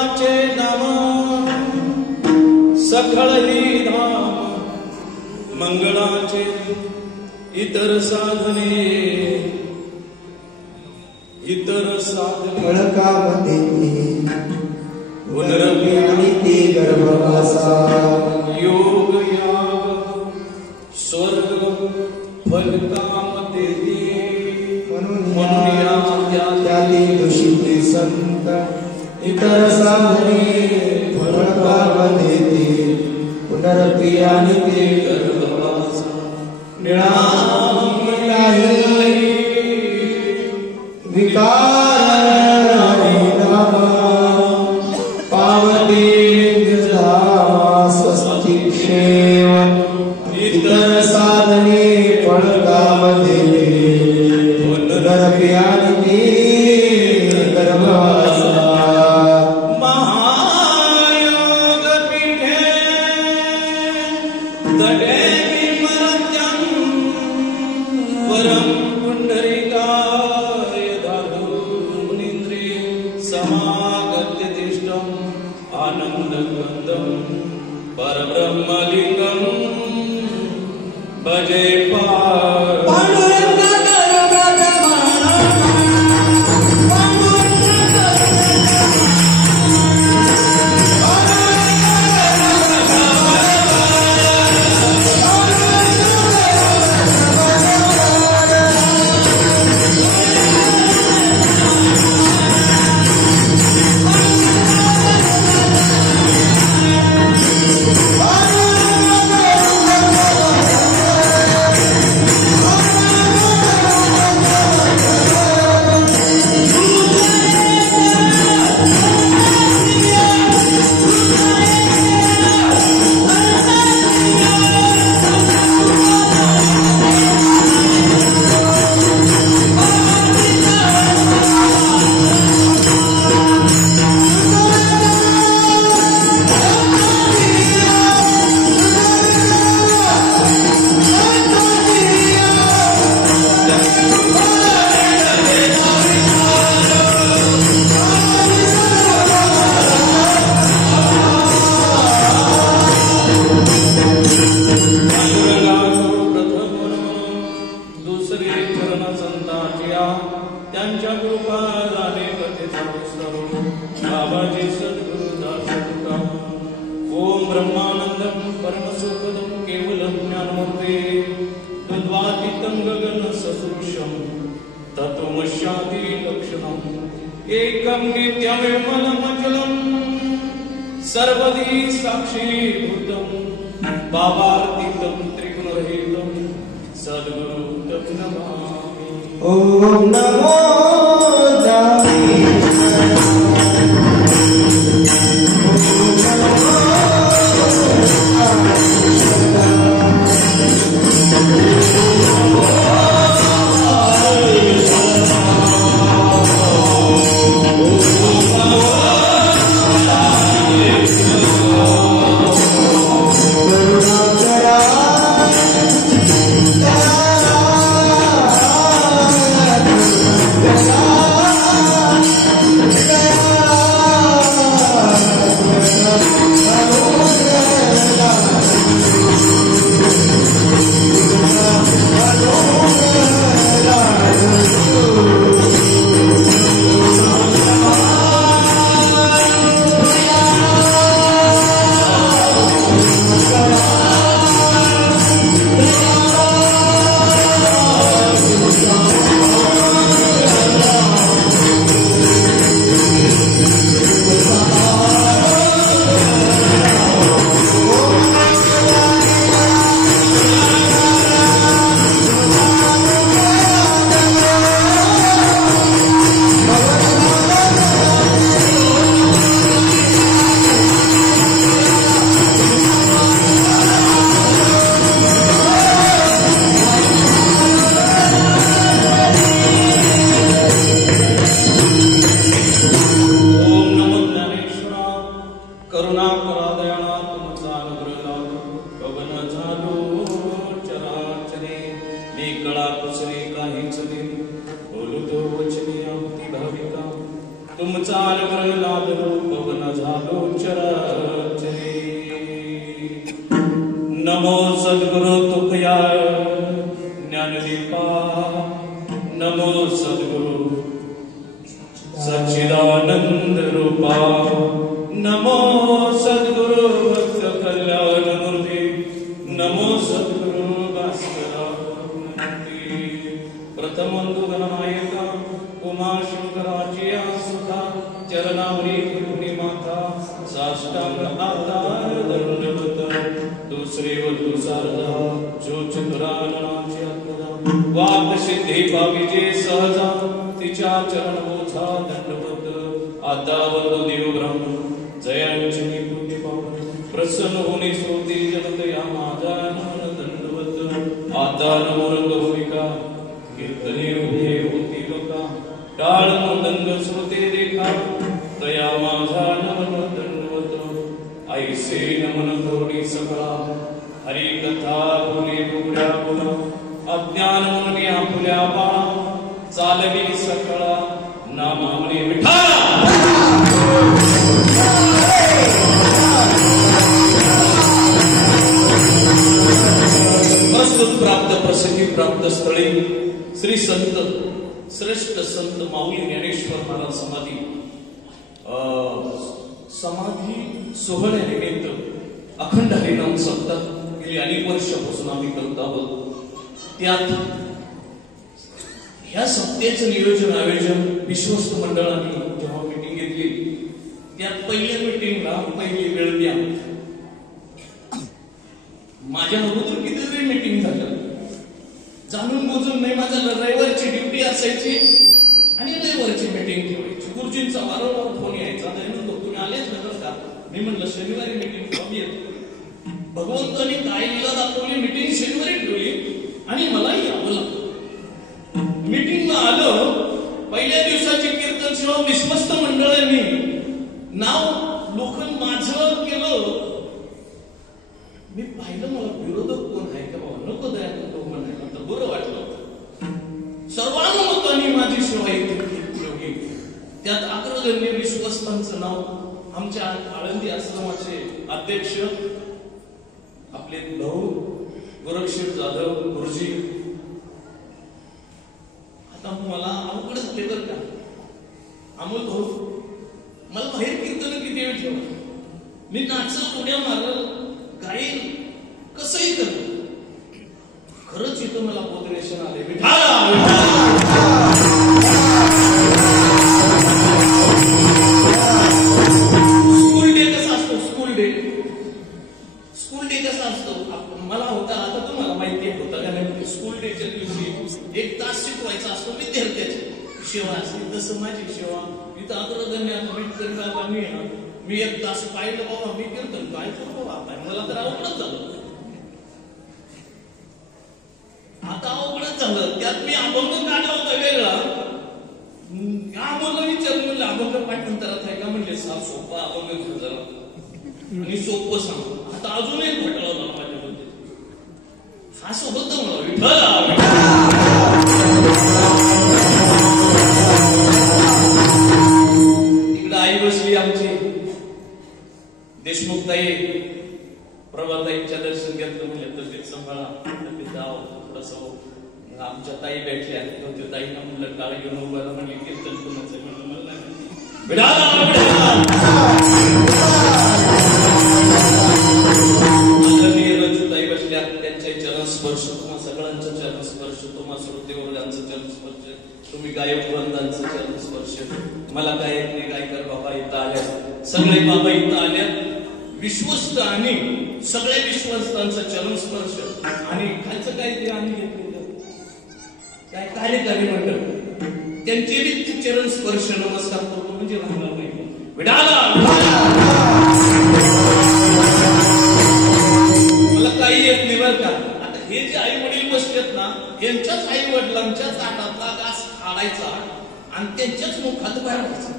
देवाचे नाम सखळही धाम मंगळाचे इतर साधने फळकामध्ये पुनरपि आणि ते गर्भवासा योग याग स्वर्ग फलकामध्ये म्हणून त्याने दूषित संत इतर साधने फळकामध्ये ते पुनरपि आणि ते गर्भवासा विकार नाम पावते स्वस्ति क्षेम इतर साधने फळकामध्ये पुनरपि आणि ते गर्भवासा महायोग पीठे तटे विमरत्यं वरं पुंडरीकाय धातुर्मुनीन्द्रे समागत्य तिष्ठम् आनन्दकन्दं परब्रह्मलिङ्गं भजे त्यांच्या कृपादाने कथेचा विस्तार बाबाजी सद्गुरुदास ओम ब्रह्मानंदं परमसुखदं केवलं ज्ञानमूर्ते तद्वातीतं गगन सदृशं तत्त्वमस्यादि लक्षणम् एकं नित्यमिर्मलमचलं सर्वदी साक्षीभूतं भावार्थितं त्रिगुणरहितं सद्गुरुं नमामि। ओम नमो तुमचा अनुग्रह लाभलो पवन सद्गुरु तुकया ज्ञानदीपा नमो सद्गुरु सच्चिदानंद रूपा नमो सद्गुरु भक्त कल्याण मूर्ति नमो सद्गुरु भास्करामूर्ति प्रथम गणनायक उमा शंकराची सुधा चरणावरी गुणी माता साष्टांग अवतार दंडवत दुसरे व दुसारदा जो चतुराननाची अत्मदा वाद सिद्धी बाबीचे सहजा तिच्या चरण ओझा दंडवत आता वंदो देव ब्रह्म जयांची कृती पावन प्रसन्न होणे स्तोती जनत या माझा नमन दंडवत आता नमोरंग भूमिका कीर्तने उभे होती लोका टाळ मृदंग श्रुते रेखा तया माझा नमन दंडवत ऐसे नमन करुणी सगळा हरी कथा बोले बुगड्या बोला अज्ञान म्हणून आपुल्या बाळा चालवी सकळा नामावणे विठ्ठल प्रस्तुत प्राप्त प्रसिद्धी प्राप्त स्थळी श्री संत श्रेष्ठ संत माऊली ज्ञानेश्वर महाराज समाधी सोहळ्यानिमित्त अखंड हरिनाम सप्ताह गेली अनेक वर्षापासून आम्ही करत आहोत. त्यात ह्या सप्त्याचं नियोजन आयोजन विश्वस्त मंडळाने जेव्हा मीटिंग घेतली त्यात पहिल्या मीटिंगला पहिली वेळ द्या. माझ्या अगोदर कितीतरी मीटिंग झाल्या जाणून बुजून नाही. माझा रविवारची ड्युटी असायची आणि रविवारची मीटिंग ठेवायची. गुरुजींचा वारंवार फोन यायचा तुम्ही आलेच नका का. मी म्हणलं शनिवारी मीटिंग ठेवली. भगवंताने काय लिला दाखवली मीटिंग शनिवारी ठेवली आणि मला यावं लागलं. मीटिंगला आलं. पहिल्या दिवसाची कीर्तन सेवा विश्वस्त मंडळांनी नाव लोखन माझं केलं. मी पाहिलं मला विरोधक कोण आहे का बाबा नको दयानंद तो म्हणायला तर बरं वाटलं. सर्वानुमताने माझी सेवा ठेवली. त्यात अग्रगण्य विश्वस्तांचं नाव आमच्या आळंदी आश्रमाचे अध्यक्ष आपले भाऊ गोरक्षेठ जाधव गुरुजी. आता मला अवघड झाले बरं का अमोल भाऊ. मला बाहेर कीर्तन किती वेळ ठेवा. मी नाचल उड्या मारल गाईन कसंही कर. खरंच इथं मला मोटिवेशन आले. स्कूल डे कसा असतो. स्कूल डे कसा असतो मला होता. आता तुम्हाला माहिती होता का नाही. स्कूल डेच्या दिवशी 1 तास शिकवायचा असतो विद्यार्थ्याची सेवा असते. तसं माझी सेवा इथं अग्रगण्य मी 1 तास पाहिलं बाबा मी कीर्तन काय करतो बाबा मला तर अवघडच झालं. आता अवघडच झालं. त्यात मी अभंग काढला होता वेगळा. अभंग विचारलं म्हणलं अभंग पाठांतरात आहे का म्हणले सोपा अभंग घेऊ जरा आणि सोपं सांग. आता अजून एक घटना झाला माझ्यामध्ये. असं होतं मला विठ्ठल. तिकडे आई बसली आमची देशमुख ताई प्रभाताईच्या दर्शन घेतलं. म्हणजे तब्येत सांभाळा तब्येत जावं थोडस. आमच्या ताई भेटल्या त्या ताईंना म्हणलं काळ घेऊन उभं म्हणले कीर्तन कुणाचं म्हणलं मला रजूताई बसल्या. त्यांचे चरणस्पर्श तुम्हा सगळ्यांचा चरणस्पर्श तुम्हा श्रोतेवर्गांचा चरणस्पर्श तुम्ही गायक वृंदांचा चरणस्पर्श. मला गायक नाही गायकर बाबा इथं आल्या. सगळे बाबा इथं आल्या. विश्वस्त आणि सगळ्या विश्वस्तांचा चरणस्पर्श आणि खालचं काय ते आम्ही घेतलेलं काय कार्यकारी मंडळ त्यांचे बी चरणस्पर्श नमस्कार करतो म्हणजे राहणार नाही. मला काही येत नाही बरं का. आता हे जे आई वडील बसलेत ना यांच्याच आई वडिलांच्याच ताटातला घास काढायचा आणि त्यांच्याच मुखात काढायचा.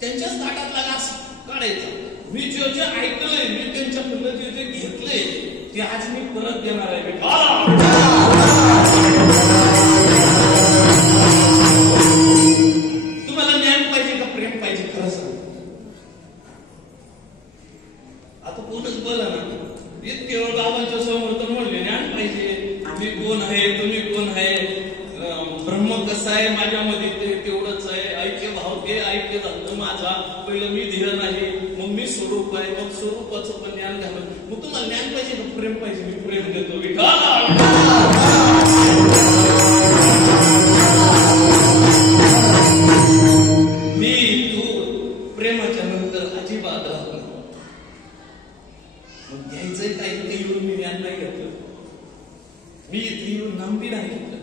त्यांच्याच ताटातला घास काढायचा. मी जे जे ऐकलंय मी त्यांच्याकडनं जे जे घेतलंय ते आज मी परत देणार आहे. तुम्हाला ज्ञान पाहिजे का प्रेम पाहिजे खरं सांग. आता कोणच बल कोण आहे, ब्रह्म कसा आहे माझ्यामध्ये ते तेवढंच आहे, ऐक्य भाव ते ऐक्य झालं माझा, पहिलं मी धीर नाही, मग मी स्वरूप आहे, मग स्वरूपाचं पण ज्ञान घालून, मग तुम्हाला ज्ञान पाहिजे का प्रेम पाहिजे? मी प्रेम देतो मी तू प्रेमाच्या नंतर अजिबात राहतो. मग घ्यायचंय काय ते येऊन मी ज्ञान नाही घेतलं, मी इथे येऊन नाम बी नाही घेतलं,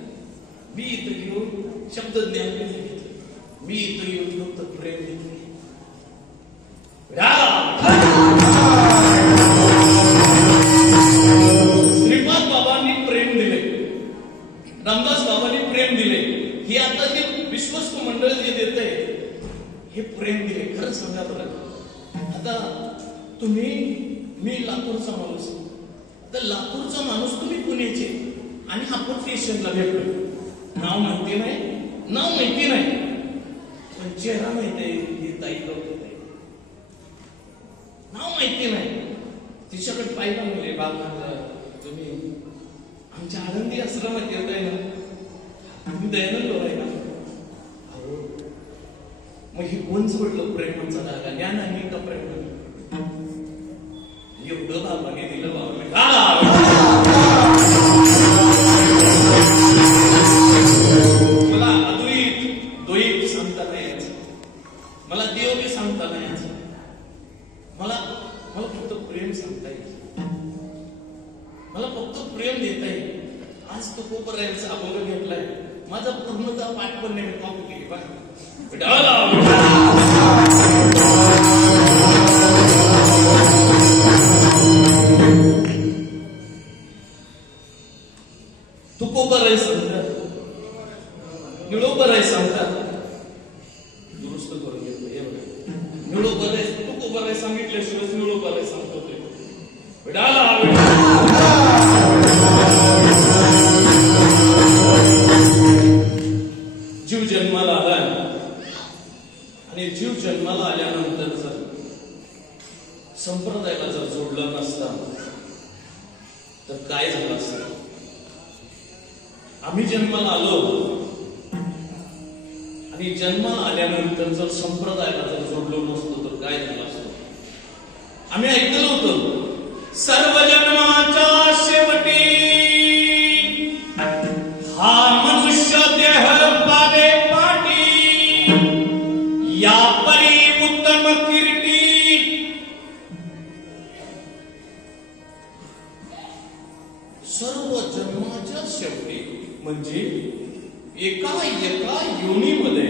मी इथं येऊन शब्द ज्ञान बी नाही घेतलं, मी इथं येऊन फक्त प्रेम घेतलं. श्रीपाद बाबांनी प्रेम दिले, रामदास बाबांनी प्रेम दिले, हे आता जे विश्वस्त मंडळ जे देत आहे हे प्रेम दिले. खरं सांगा बरं, आता तुम्ही, मी लातूरचा माणूस, तर लातूरचा माणूस तुम्ही पुण्याचे, आणि आपण स्टेशनला भेटलो, नाव माहिती नाही, नाव माहिती नाही, पण चेहरा माहिती आहे, ही ताई लोक नाव माहिती नाही, तिच्याकडे पाहिलं म्हणजे बाबा तुम्ही आमच्या आनंदी आश्रमात येत आहे ना, तुम्ही दयानंद आहे ना, मग हे कोण सोडलं प्रेमाचा धागा? ज्ञान आहे का प्रेम? एवढं बाबाने दिलं बाबाने. मला अद्वैत द्वैत सांगता नाही यायचं, मला देव बी सांगता नाही यायचं, मला फक्त प्रेम सांगता येईल, मला फक्त प्रेम देता येईल. आज तो कोपऱ्याचा अभंग घेतलाय, माझा पूर्णतः पाठ पण नाही, कॉपी केली बघा. तू कोपर आहे सांगता, निळोबर आहे सांगता, दुरुस्त करून घेतलं, निळोबर आहे, तू कोपर आहे सांगितल्याशिवाय निळोबर आहे सांगतो ते. जीव जन्माला आला, आणि जीव जन्माला आल्यानंतर जर संप्रदायाला जर जोडलं नसता तर काय झालं असतं? आम्ही जन्माला आलो, आणि जन्माला आल्यानंतर जर संप्रदायाला जर जोडलो नसतो तर काय झालं असतं? आम्ही ऐकलं होतं, सर्व जन्माच्या शेवटी हा मनुष्य देह पादे पाठी, या परी उत्तम कीर्ती. सर्व जन्माच्या शेवटी म्हणजे एका योनीमध्ये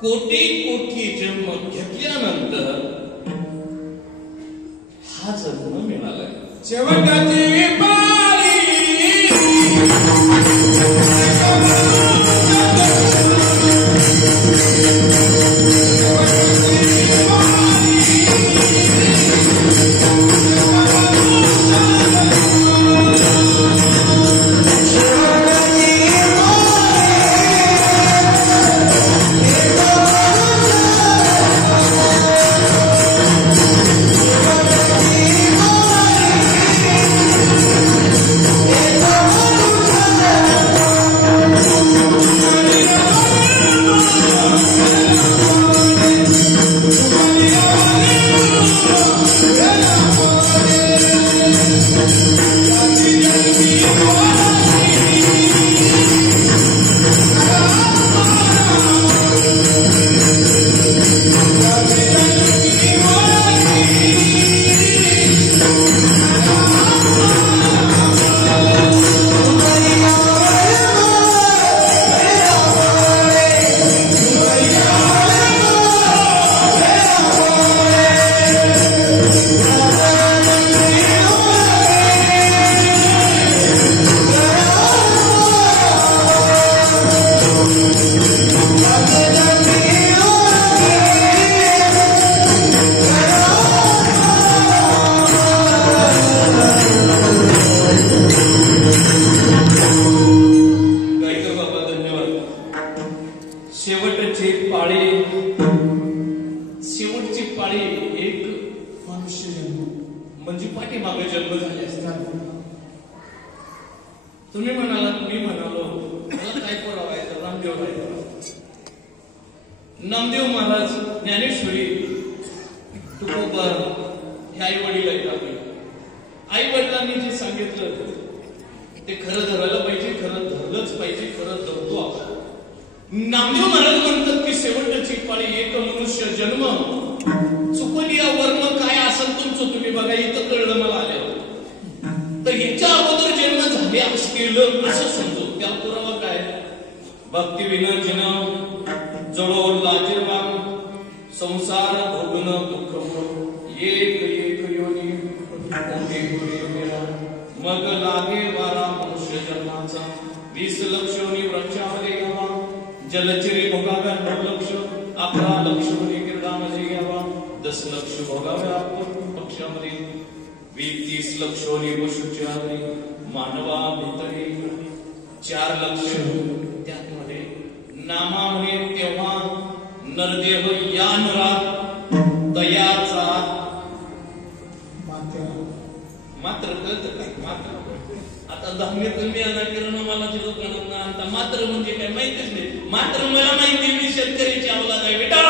कोटी कोटी जन्म घेतल्यानंतर हा जन्म मिळालाय. शेवटाची पाळी मी म्हणालो मला काय करावायचं रामदेव राहायचं. नामदेव महाराज, ज्ञानेश्वरी, तुकोबर हे आई वडील आहेत आपले. आई वडिलांनी जे सांगितलं ते खरं धरायला पाहिजे, खरं धरलंच पाहिजे, खरं धरतो आपण. नामदेव महाराज म्हणतात की शेवटची पाळी एक मनुष्य जन्म, चुकली वर्म काय असेल तुमचं तुम्ही बघा, इथं कळलं मला आल्यावर. तर ह्याच्या अगोदर जन्म झाले असतील असं समजू. त्या पुरावा काय? भक्ती विनर्जन जळो लाजीरवाम संसार भोगन दुःख एक एक योनी मग लागे वारा मनुष्य जन्माचा 20 लक्ष वृक्षामध्ये घ्यावा जलचरी भोगाव्या 9 लक्ष 11 लक्ष क्रीडामध्ये घ्यावा 10 लक्ष भोगाव्या पक्षामध्ये 20-30 लक्ष पशुच्या मानवा भितरी 4 लक्ष त्यामध्ये नामा म्हणे तेव्हा नरदेह या नरा दयाचा मात्र कळत काय मात्र. आता धान्य कमी आणा किरण मला जिरो गणना आता मात्र म्हणजे काय माहितीच नाही. मात्र मला माहिती मी शेतकऱ्याची अवलाद आहे बेटा.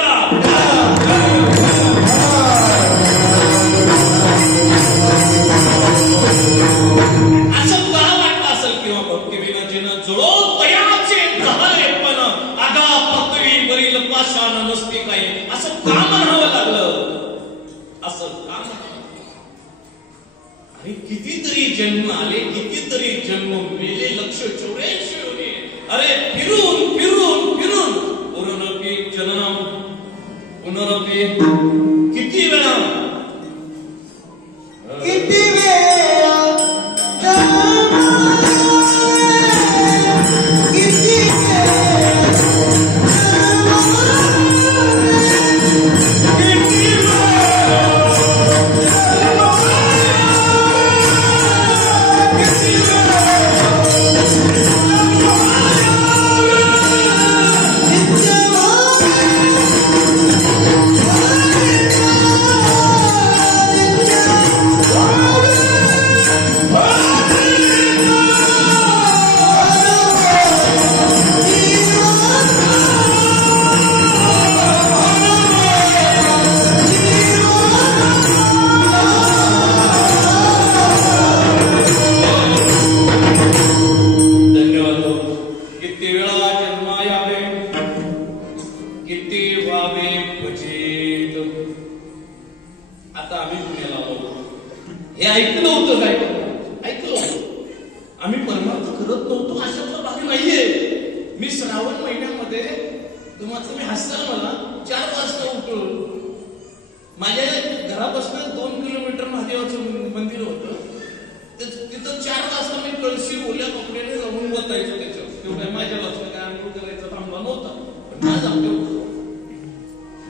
असं का वाटलं असेल किंवा भक्ती विनाचेनं जुळो तयाचे झाले पण आगा पृथ्वी वरील पाषाण नसते काही असं का म्हणावं लागलं? असं का म्हणावं? आणि कितीतरी जन्म आले, कितीतरी जन्म मेले, 184 होते. अरे फिरून फिरून फिरून पुनरपी जननम पुनरपी किती वेळा किती वेळा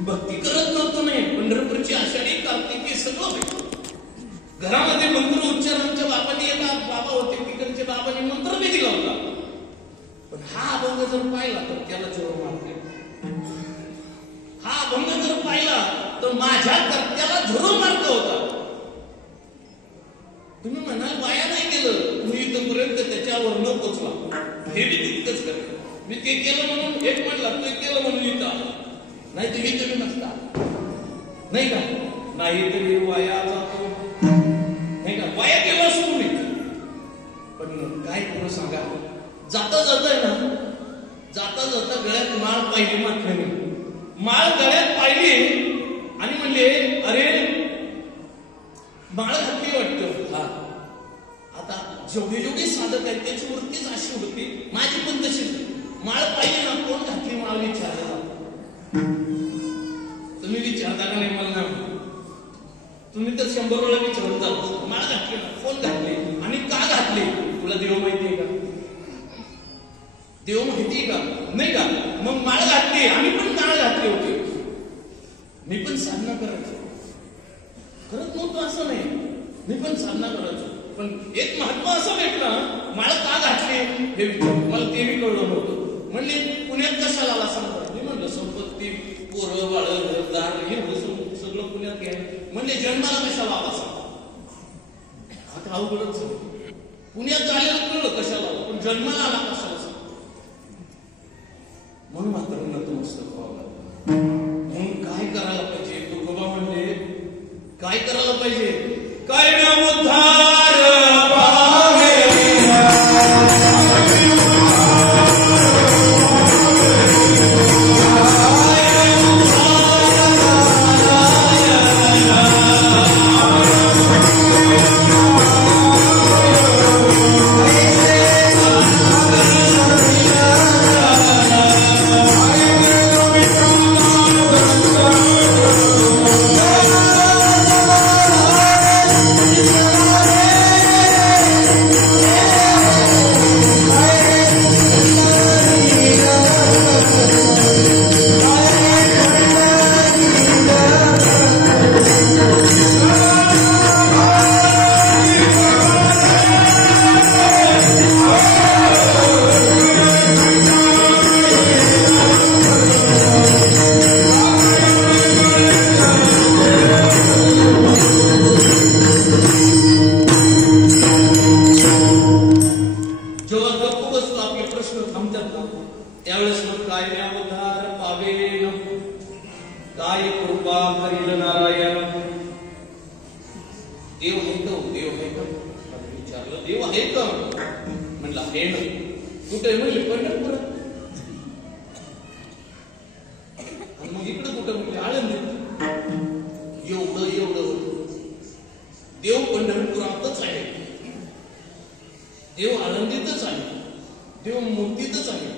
भक्ती करत नव्हतो नाही. पंढरपूरची आषाढी कार्तिकी सगळं घरामध्ये मंत्र उच्चारांच्या बाबांनी एका बाबा होते तिकडच्या बाबांनी मंत्र बी दिला होता. पण हा अभंग जर पाहिला तर त्याला जोर मारते. हा अभंग जर पाहिला तर माझ्या कर्त्याला झुरून मारत होता. तुम्ही म्हणाल वाया नाही केलं, तुम्ही इथपर्यंत त्याच्यावर न पोचला. हे मी तितकंच करेल. मी ते केलं म्हणून एक म्हणला ते केलं म्हणून इथं नाही तुम्ही तुम्ही नसता नाही का. नाही तरी वाया जातो नाही का. वाया केलं असतो मी. पण काय करू सांगा. जाता जाता आहे ना, जाता जाता गळ्यात माळ पाहिली. मात्र माळ गळ्यात पाहिली आणि म्हणले अरे माळ घातली वाटतं. हा आता जेवढे जेवढे साधक आहेत त्याची वृत्तीच अशी होती, माझी पण तशीच. माळ पाहिली ना, कोण घातली माळ विचारला. तुम्ही विचारता का नाही मला? तुम्ही तर 100 वेळा विचारून जात. माळ घातली ना, कोण घातली आणि का घातली? तुला देव माहितीये का? देव माहितीये का? नाही का? मग माळ घातली. आम्ही पण माळ घातली होती. मी पण साधना करायचो. करत नव्हतो असं नाही, मी पण साधना करायचो. पण एक महात्मा असं भेटला, माळ का घातली हे विचार. मला ते बी कळलं नव्हतं. म्हणले पुण्यात कशाला आला सांगतात. मी म्हणलं संपत्ती पोरं बाळ घरदार हे सगळं पुण्यात घ्या. म्हणले जन्माला कशाला आला सांगतात. आता अवघडच पुण्यात आलेलं कळलं कशाला. पण तू जन्माला आला कशाला सांग. म्हणून मात्र नतमस्तक व्हावं लागतं. म्हणून काय करायला पाहिजे? तुकोबा म्हणले काय करायला पाहिजे? काय नाम उद्धार पाहे देव पंढरपुरातच आहे, देव आळंदीतच आहे, देव मूर्तीतच आहे.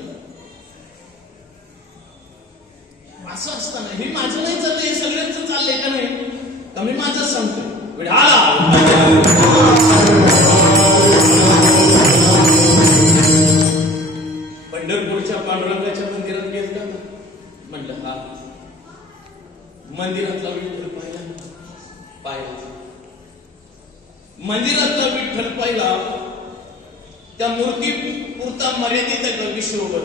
असं असताना हे माझं नाही चाललंय, हे सगळ्यांचं चाललंय का नाही? का मी माझंच सांगतो? पंढरपूरच्या पांडुरंगाच्या मंदिरात गेलं का? म्हणलं हा. मंदिरातला विठ्ठल पाहिला, मंदिरातला विठ्ठल पाहिला, त्या मूर्ती पुरता मर्यादित आहे का विश्वभर?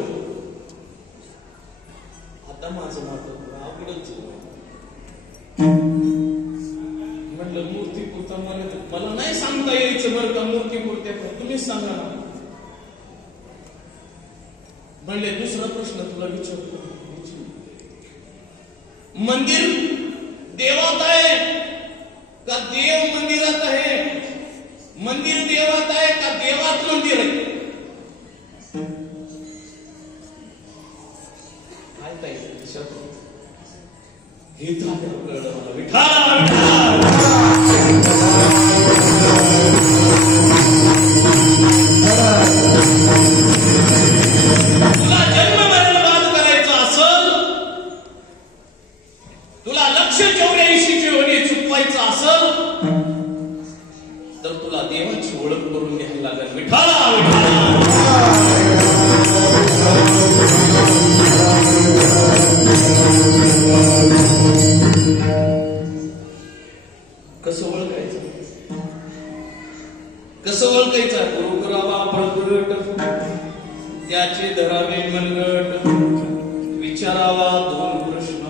आता माझं नातं आवडच म्हणलं मूर्ती पुरता मर्यादित मला नाही सांगता यायचं बरं का. मूर्ती पुरत्या तुम्हीच सांगा ना. म्हणले दुसरा प्रश्न तुला विचारतो, मंदिर देवात आहे का देव मंदिरात आहे? मंदिर देवात आहे का देवात मंदिर आहे? काय पाहिजे हे तुला जन्म मरण बाद करायचं असल, तुला 184 जेवणे चुकवायचं असल तर तुला देवाची ओळख करून घ्यायला लागेल. विठाला कसं ओळखायचं? कसं ओळखायचं? गुरु करावा पळगट, त्याचे धरावे मनगट, विचारावा 2 प्रश्न,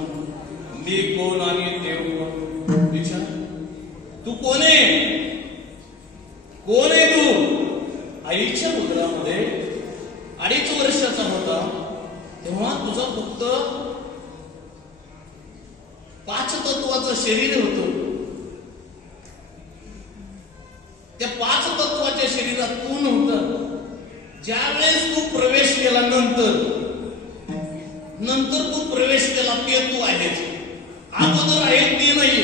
मी कोण आणि देव कोण? विचार, तू कोण आहे? कोण आहे तू? आईच्या उदरामध्ये 2.5 वर्षाचा होता तेव्हा तुझा फक्त 5 तत्वाचं शरीर होतं. त्या 5 तत्वाच्या शरीरात तू नव्हता. ज्यावेळेस तू प्रवेश केला, नंतर तू प्रवेश केला ते तू आहेस. अगोदर आहे ते नाही.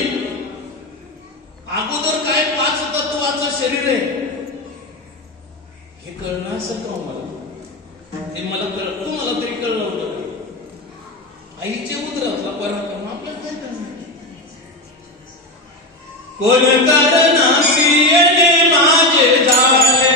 अगोदर काय 5 तत्वाचं शरीर आहे हे कळणं असं का मला? ते मला कळतं, मला तरी कळलं होतं. आईच्या उदरातला पराक्रम आपल्याला काय करणार? कोण करणासी येणे माझे झाले,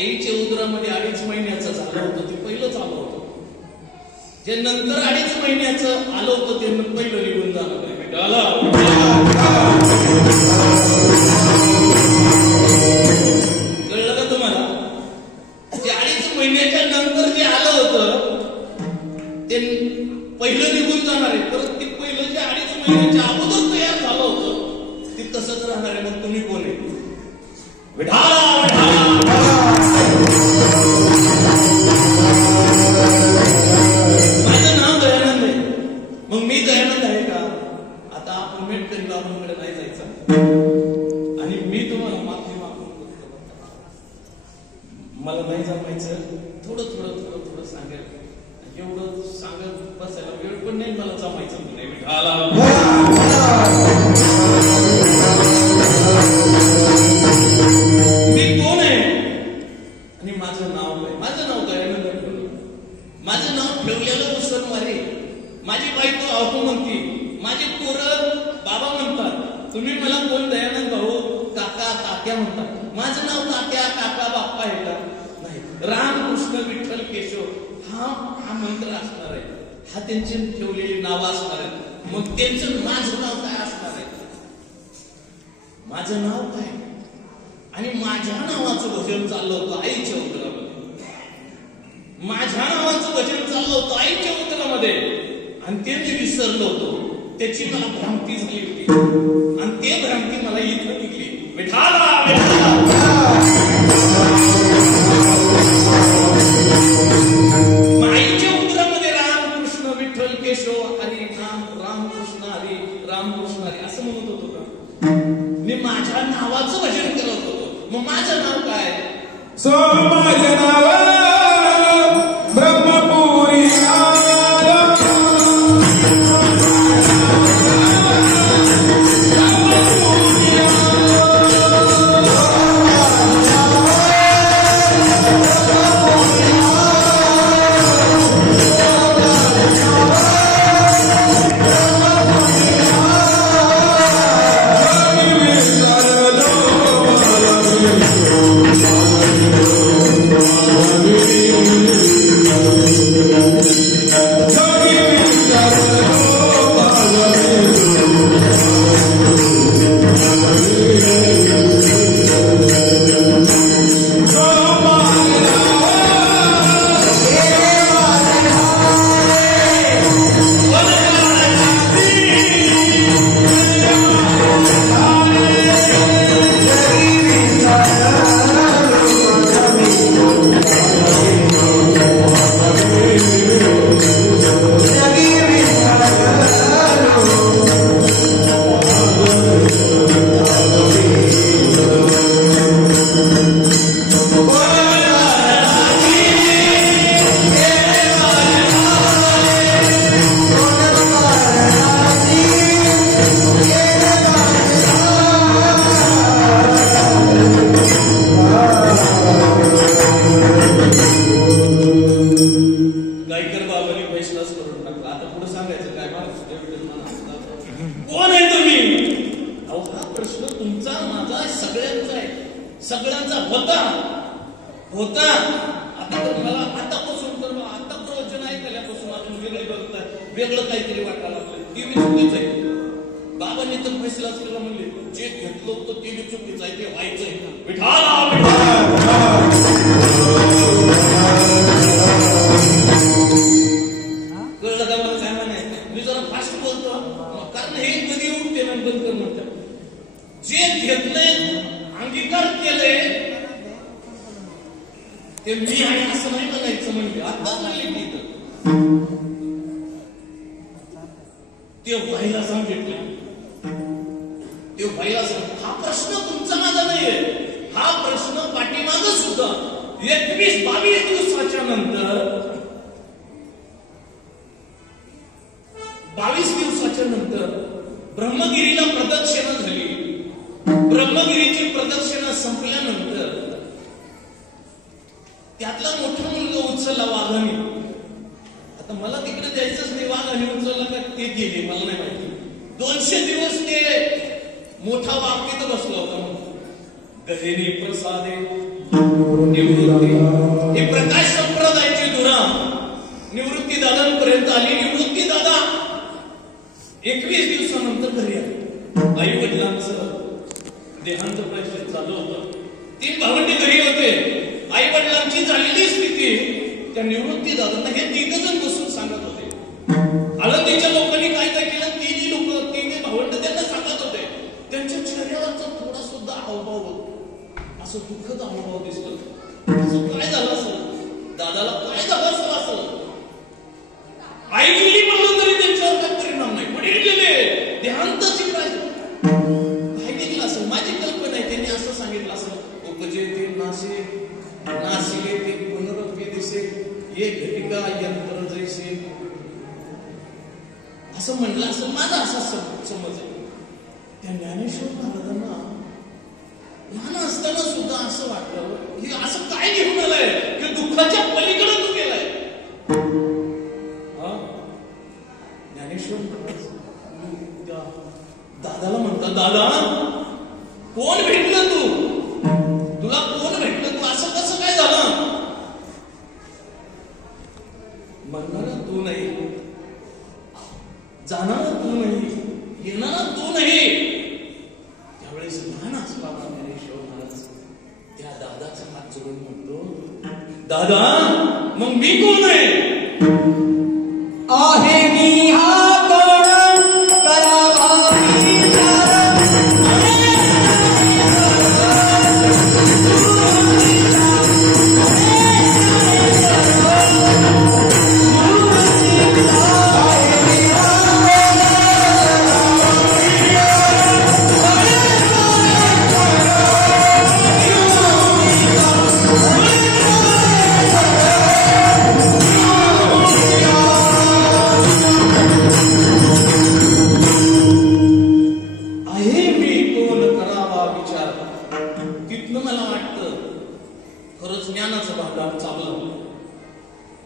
आईच्या उदरामध्ये 2.5 महिन्याचं झालं होतं ते पहिलंच आलं होतं. जे नंतर 2.5 महिन्याचं आलं होतं ते पहिलं निघून झालं नाही. कळलं का तुम्हाला? जे 2.5 महिन्याच्या नंतर जे आलं होतं ते पहिलं निघून जाणार आहे. परत ते पहिलं जे 2.5 महिन्याच्या अगोदर तयार झालं होतं ते तसंच राहणार आहे. मग तुम्ही कोण आहे? माझं नाव दयानंद आहे. मग मी दयानंद आहे का? आता आपण मेटकरी बाबांकडे नाही जायचं आणि मी तुम्हाला माफी मागून मला नाही जमायचं. थोडं सांगेल. एवढं सांगत बसायला वेळ पण नाही मला जमायचं नाही. मी कोण आहे आणि माझं नाव काय? माझं नाव दयानंद आहे. माझं नाव ठेवलेलं मुसलमारी. माझी बायको आहो म्हणती, माझी पोरं बाबा म्हणतात. तुम्ही मला कोण दयानंद भाऊ काका तात्या म्हणतात. माझं नाव तात्या काका बाप्पा आहे का? नाही. राम कृष्ण विठ्ठल केशव हा मंत्र असणार आहे. हा त्यांची ठेवलेली नाव असणार आहे. मग त्यांचं माझं नाव काय असणार आहे? माझं नाव काय? आणि माझ्या नावाचं भजन चाललं होतं आईच्या उदरामध्ये. माझ्या नावाचं भजन चाललं होतं आईच्या उदरामध्ये आणि ते मी विसरलो होतो. त्याची मला भ्रांती झाली होती आणि ते भ्रांती मला इथं निघली. आईच्या उदरामध्ये राम कृष्ण विठ्ठल केशव हरी राम कृष्ण हरी राम कृष्ण हरी असं म्हणत होतो का? मी माझ्या नावाचं भजन करत होतो. मग माझं नाव काय? माझं नाव ब्रह्मपुरी सगळ्यांचा होता. आता तर मला आतापासून तर आता प्रवचन ऐकल्यापासून अजून वेगळे बघताय, वेगळं काहीतरी वाटायला लागलं. ती बी चुकीच आहे. बाबांनी तर फैसला केला म्हणले जे घेतलं होतं ते बी चुकीचं आहे, ते व्हायचंय. कळलं का मला काय म्हणायचं? मी जरा फास्ट बोलतो कारण हे कधी येऊन पेमेंट बंद कर म्हणतात. जे घेतलंय अंगीकार केलंय ते मी आहे असं नाही म्हणायचं. म्हणजे आता म्हणले की ते व्हायला सांगितलं, ते व्हायला सांग. हा प्रश्न तुमचा माझा नाहीये. हा प्रश्न पाठीमागं सुद्धा 21-22 दिवसाच्या नंतर 22 दिवसाच्या नंतर ब्रह्मगिरीला प्रदक्षिणा झाली. ब्रह्मगिरीची प्रदक्षिणा संपल्यानंतर त्यातला मोठा मुलगा उचलला वाघाने. आता मला तिकडे द्यायचंच नाही, वाघाने उचलला का ते गेले मला नाही माहिती. 200 दिवस ते मोठा वाघ तिथं बसला होता. गहिनी प्रसादे निवृत्ती ही प्रकाश संप्रदायाची धुरा निवृत्ती दादांपर्यंत आली. निवृत्ती दादा 21 दिवसानंतर घरी आले. आई वडिलांचं देहांत प्रायश्चित झालं होतं. 3 भावंडे घरी होते. आई वडिलांची झालेली स्थिती त्या निवृत्ती दादांना हे 3 जण बसून सांगत होते. आळंदीच्या लोकांनी काय काय केलं, 3 भावंड त्यांना सांगत होते. त्यांच्या चेहऱ्यावरचा थोडा सुद्धा हावभाव असं दुःखद हावभाव दिसतो. असं काय झालं असेल, दादाला काय झालं असेल असं. आई गेली म्हणलं तरी त्यांच्यावर काय परिणाम नाही. वडील गेले, देहांताची काय केलं असेल. माझी कल्पना आहे त्यांनी असं सांगितलं असेल, उपजे ते नासिले ते पुनरपी दिसे ये घटिका यंत्र जैसे असं म्हणलं असं माझा असा समज आहे. त्या ज्ञानेश्वर महाराजांना लहान असताना सुद्धा असं वाटलं की असं काय घेऊन आलंय की दुःखाच्या पलीकडे तू गेलाय. ज्ञानेश्वर महाराज दादाला म्हणतात, दादा कोण भेटलं तू, तुला कोण भेटलं, तू असं कसं काय झालं. म्हणणारा तू नाही, जाणारा तू नाही, येणारा तू नाही. त्यावेळेस लहान असताना ज्ञानेश्वर महाराज त्या दादाचा हात जोडून म्हणतो, दादा मग मी कोण आहे मी हा कोण करावा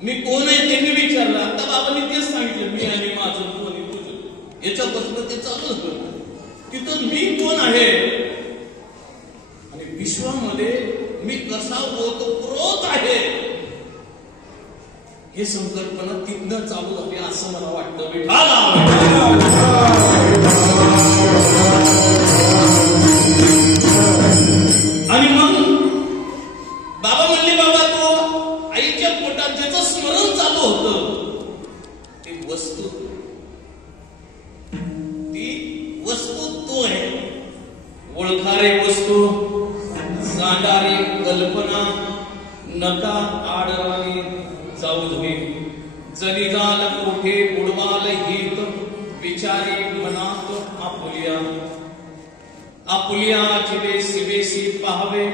मी कोण आहे त्यांनी विचारलं. आता बाबांनी तेच सांगितलं, मी आणि माझं कोणी तुझं याच्यापासून ते चालू होतं. तिथं मी कोण आहे आणि विश्वामध्ये मी कसा ओतप्रोत आहे हे संकल्पना तिथनं चालू झाली असं मला वाटतं. आणि मग बाबा म्हणले, बाबा तो आईच्या पोटात ज्याचं स्मरण चालू होतं ती वस्तू तो आहे. ओळखारे वस्तू, सांडारी कल्पना, नका आडराणी जाऊ धुई, जनी जाल कोठे बुडवाल हित, विचारी मनात आपुलिया जिवेसी बेसी पाहावे,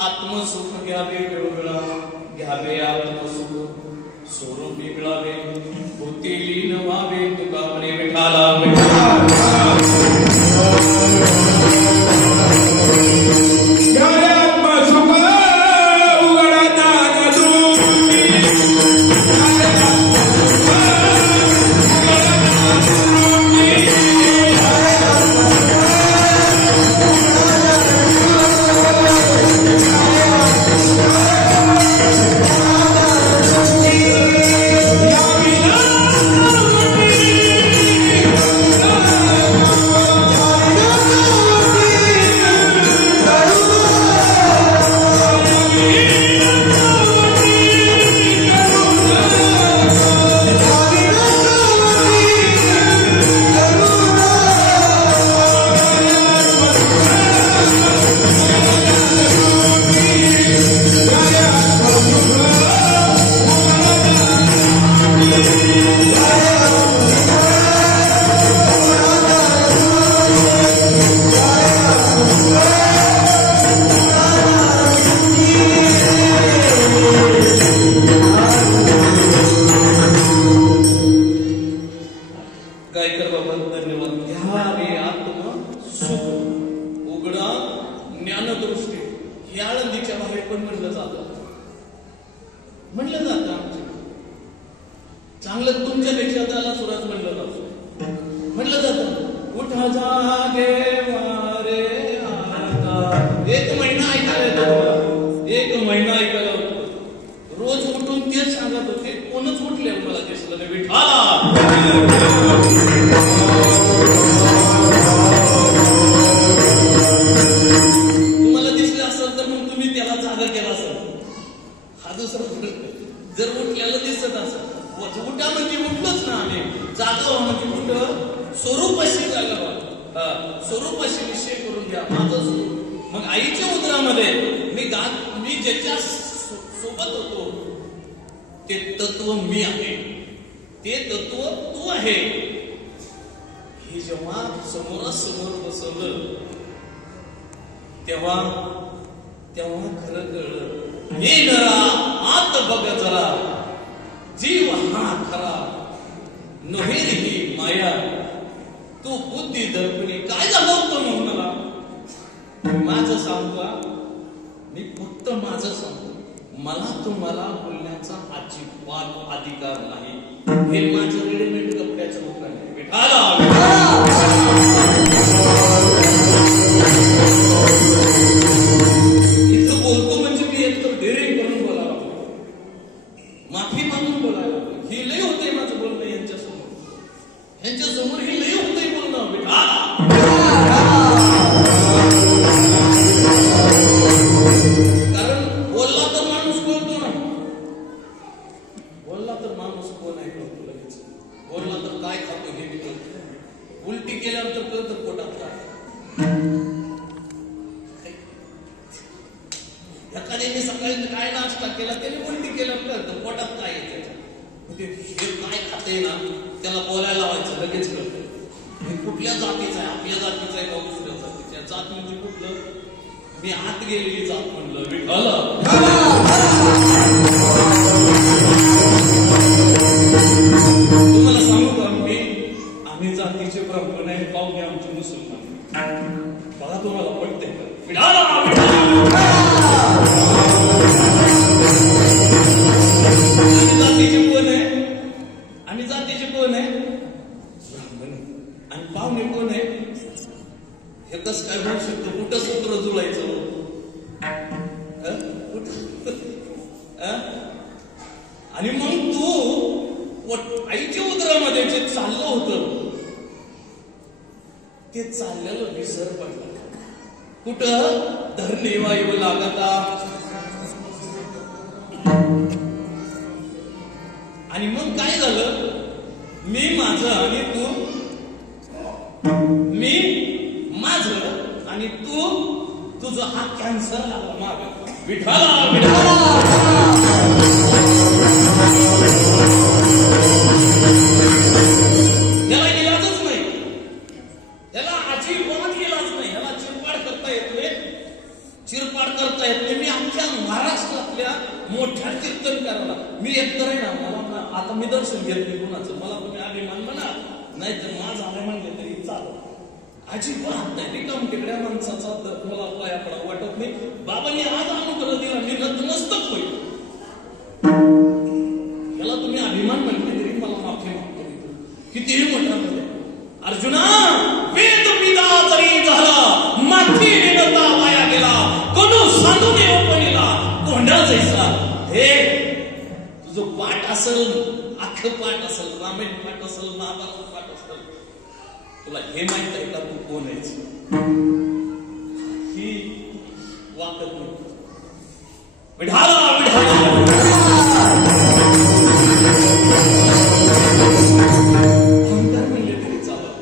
आत्मसुख घ्यावे वेगळा, घ्यावे आत्मसुख सोडून बिघडावे, होती लीन व्हावे तुका म्हणे विठाला. एक ऐकायला होतं. रोज उठून तेच सांगत होते. कोणच उठलेलं मला दिसलं नाही. विठाला तुम्हाला दिसले असेल तर मग तुम्ही त्याला जागा केला असेल. हा दुसरा प्रश्न. जर उठल्याला दिसत असेल उठा म्हणजे उठलोच ना आम्ही. जागा व्हा म्हणजे कुठं स्वरूपाशी जागा व्हा. स्वरूपाशी निश्चय करून घ्या माझं स्वरूप. मग आईच्या उदरामध्ये मी ज्याच्या सोबत होतो ते तत्व मी आहे. ते तत्व तू आहे. हे जेव्हा समोरासमोर बसवलं तेव्हा खरं कळलं. हे नरा आत बघ जरा जीव हा खरा नव्हे ही माया. तू बुद्धी दर्पणी काय झालं होतं मग मला. माझं सांगू मी फक्त माझं सांगतो. मला तुम्हाला बोलण्याचा अजिबात अधिकार नाही. हे माझं रेडीमेड कपड्याचं दुकान आहे. इथं बोलतो म्हणजे मी एकतर डेअरिंग करून बोलायला लागलो. माफी मागून बोलायला लागलो. हे लय होतंय माझं बोलणं यांच्यासमोर हे लय होतंय बोलणं. कारण बोलला तर माणूस बोलतो ना. बोलला तर माणूस कोण आहे कळतो लगेच. बोलला तर काय खातो हे बी कळतं. उलटी केल्यानंतर कळतं पोटात काय. एखाद्याने सकाळी काय नाश्ता केला त्याने उलटी केल्यावर कळतं पोटात काय येते. म्हणजे हे काय खाते ना त्याला बोलायला लावायचं लगेच कळतं. हे कुठल्या जातीचं आहे. आपल्या जातीचं आहे का दुसऱ्या जातीच्या. जात म्हणजे कुठलं. मी आत गेलेली जात म्हणलं. तुम्हाला सांगू का आम्ही जातीचे ब्राह्मण आहे. पाहुणे आमचे मुसलमान. बघा तुम्हाला पटते का. आम्ही जातीचे कोण आहे ब्राह्मण. आणि पाहुणे कोण आहे. हे कसं काय होऊ शकतं. कुठं सूत्र जुळायचं. आणि मग तू आईच्या उदरामध्ये जे चाललं होतं ते चाललेलं विसर पडला. कुठं धरणी वायू लागता. आणि मग काय झालं. मी माझं आणि तू. मी माझं आणि तू तुझं. हा कॅन्सर आला माग. विठाला त्याला इलाजच नाही. त्याला अजिबात इलाज नाही. ह्याला चिरपाड करता येत नाही. मी आमच्या महाराष्ट्रातल्या मोठ्या कीर्तनकाराला मी एकतर आहे ना. मला आता मी दर्शन घेत नाही कुणाचं. मला तुम्ही अभिमान म्हणा नाही तर माझा अभिमान घेत तरी चालत. अजिबात नाही. रिकाम टिकड्या माणसाचा मला पाया पडा वाटत नाही. बाबांनी आज अनुग्रह दिला मी नतमस्तक होईल. याला तुम्ही अभिमान म्हणले तरी मला माफी मागतो. कितीही मोठा म्हणजे अर्जुना वेद पिता जरी झाला माथी विनता वाया गेला. कोण सांगून येऊपणीला कोंडा जैसा. हे तुझं पाठ असेल अख्खं पाठ असेल रामायण पाठ असेल महाभारत पाठ असेल. तुला हे माहित आहे का तू कोण आहेस. ही वाकत नाही. विढाला अहंकार म्हणले तरी चालत.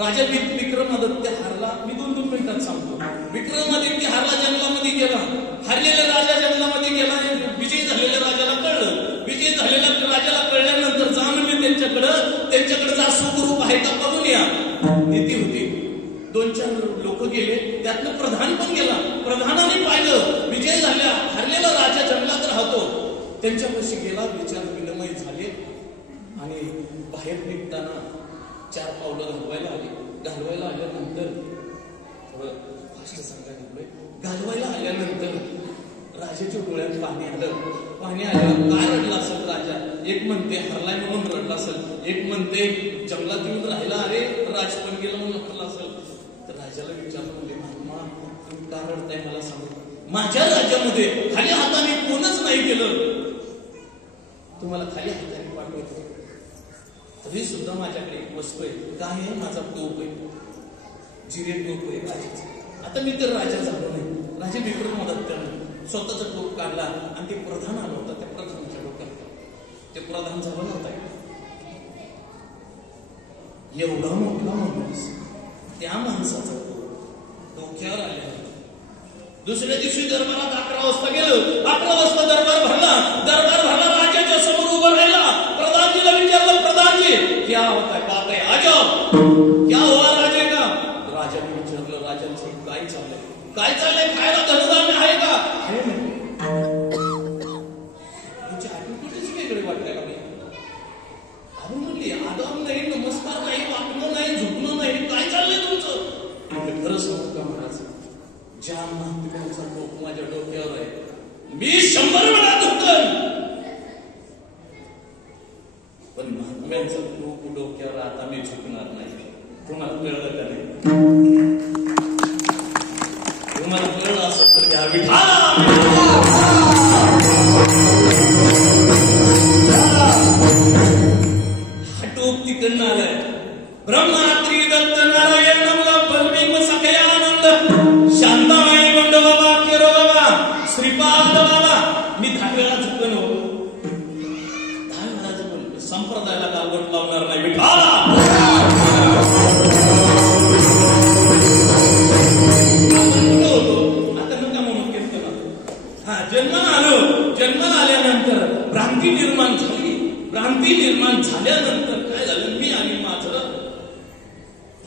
राजा विक्रमादित्य हारला. मी 2 मिनिटात सांगतो. विक्रमादित्य हारला. जंगलामध्ये गेला. हरलेला राजा जंगलामध्ये गेला. विजय झालेल्या राजाला कळलं. विजय झालेल्या राजाला कळल्यानंतर जा म्हणजे त्यांच्याकडे जा सुखरूप आहे का बघून या. नीती होती. 2-4 लोक गेले. त्यातलं प्रधान पण गेला. प्रधानाने पाहिलं विजय झाल्या. हरलेला राजा जंगलात राहतो. त्यांच्यापाशी गेला. विचार विनिमय झाले आणि बाहेर निघताना 4 पावलं घालवायला आल्यानंतर थोडं फास्ट सांगायला घालवायला आल्यानंतर राजाच्या डोळ्यात पाणी आलं. काय रडला असेल राजा. एक म्हणते हरलाय म्हणून रडला असेल. एक म्हणते जंगलात येऊन राहिला. अरे राज पण गेला म्हणून हरला असेल. तर राजाला विचारलं म्हणजे महात्मा तुम्ही का रडताय मला सांगू. माझ्या राज्यामध्ये खाली हाताने कोणच नाही केलं. तुम्हाला खाली हाताने पाठवतो तरी सुद्धा माझ्याकडे एक वस्तू आहे. काय आहे? माझा टोप आहे, जिरे टोप आहे राजाचं. आता मी तर राजा झालो नाही, राजा बिकडून मदत करणं. स्वतःचा टोप काढला आणि ते प्रधान आला होता, त्या प्रधानाच्या डोक्यात ते प्रधान झालं नव्हता. एवढा मोठा माणूस त्या माणसाचा डोक्यावर आले. दुसऱ्या दिवशी दरबारात 11 वाजता गेलो. 11 वाजता दरबार भरला. राजाच्या समोर उभं राहिला. प्रधानजीला विचारलं, प्रधानजी क्या होता है, बात है आजब, क्या हुआ राजे का? राजाने विचारलं, राजांचं काय चाललंय, खायला धनधान्य आहे का? तुमची ऍटिट्यूडच वेगळे वाटतंय का? अरे म्हणली आदम नाही, नमस्कार नाही, वाकणं नाही, झुकणं नाही, काय चाललंय तुमचं? खरं सांगू का महाराज, ज्या महात्म्यांचा डोक माझ्या डोक्यावर आहे मी 100 वेळा झुकन, पण महात्म्यांचा डोक डोक्यावर आता मी झुकणार नाही. तुम्हाला कळलं का नाही? तुम्हाला कळलं असं तर घ्या विठाला. हा टोप तिकडनं आलाय. ब्रह्मात्री दत्त नारायण नमला बलभीम सखयानंद शांताबाई बंड बाबा, केरो बाबा, श्रीपाद बाबा. मी 10 वेळा झुकन हो, 10 वेळा झुकन. संप्रदायाला गालबोट लावणार नाही विठाला. आता नका म्हणून घेतलं ना. हा जन्माला आल्यानंतर भ्रांती निर्माण झाली. भ्रांती निर्माण झाल्यानंतर काय झालं, मी आणि माझं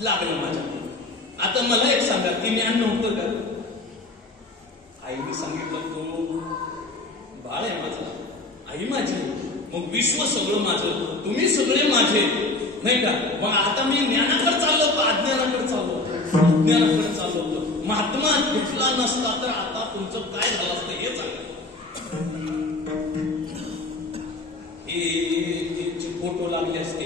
लागलं माझ्या. आता मला एक सांगा, की ज्ञान नव्हतं का? आईने सांगितलं तू बाळ आहे माझं, आई माझी, मग विश्व सगळं माझं, तुम्ही सगळे माझे, नाही का? मग आता मी ज्ञानाकडे चाललो होतो, अज्ञानाकडे चाललो होतो. महात्मा घेतला नसता तर आता तुमचं काय झालं असतं हे सांगा. हे फोटो लागले असते,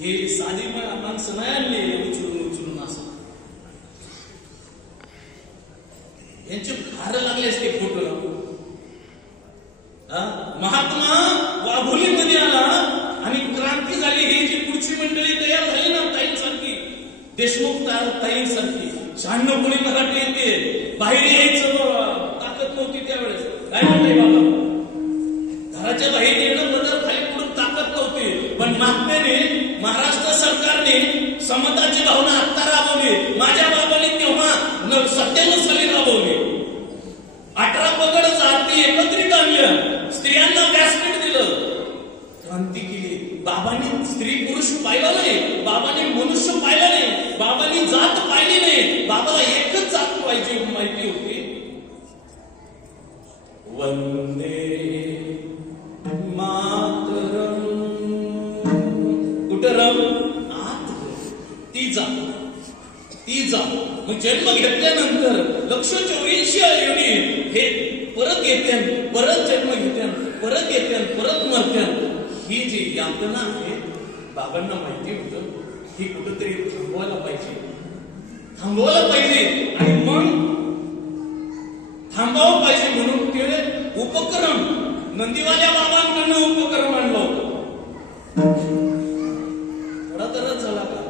हे साधी माणसं नाही आणले उचलून असं, यांचे फार लागले असते फोटो. महात्मा वाघोलीमध्ये आला आणि क्रांती झाली. ही जी पुढची मंडळी तयार झाली ना, ताईंसारखी, देशमुख ताईंसारखी, 96 कोणी मराठी येते, बाहेर यायचं ताकद नव्हती त्यावेळेस. काय म्हणलंय बाबा, घराच्या बाहेर येणं बदल खाली पुढे ताकद नव्हती. पण महात्म्याने, महाराष्ट्र सरकारने समताची भावना आत्ता राबवली. माझ्या बाबांनी तेव्हा 97 साली राबवली. 18 पगड जाती एकत्रित आणल्या, स्त्रियांना व्यासपीठ दिलं, क्रांती केली. बाबांनी स्त्री पुरुष पाहिला नाही, बाबांनी मनुष्य पाहिला नाही, बाबांनी जात पाहिली नाही. बाबाला एकच जात पाहिजे माहिती होती. वंदे मातरम, कुटरम आत, ती जा. मग जन्म घेतल्यानंतर 184 योनी हे परत येत्या, परत जन्म घेत्या, परत येत्या, परत मरत्या. ही जी यातना आहे, बाबांना माहिती होतं ही कुठंतरी थांबवायला पाहिजे. आणि मग थांबवावं पाहिजे म्हणून ते उपक्रम नंदीवाल्या बाबांकडनं उपक्रम आणला होता. थोडा तरच झाला का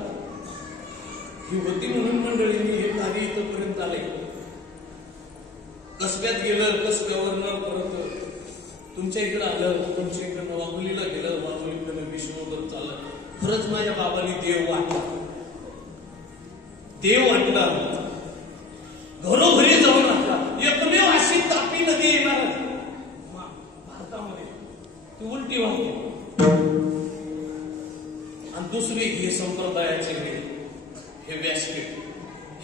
ही होती म्हणून मंडळींनी हे कार्य इथपर्यंत आले. कसब्यात गेलं, कसब्यावरनं परत तुमच्या इकडे आलं, तुमच्या इकडनं वाघोलीला गेलं, वाघोलीकडनं विष्णूवर चाललं. खरंच माझ्या बाबांनी देव वाटला. घरोघरी जाऊन आपला एकमेव अशी तापी नदी येणार भारतामध्ये, ती उलटी वाहते. आणि दुसरी हे संप्रदायाचे हे व्यासपीठ,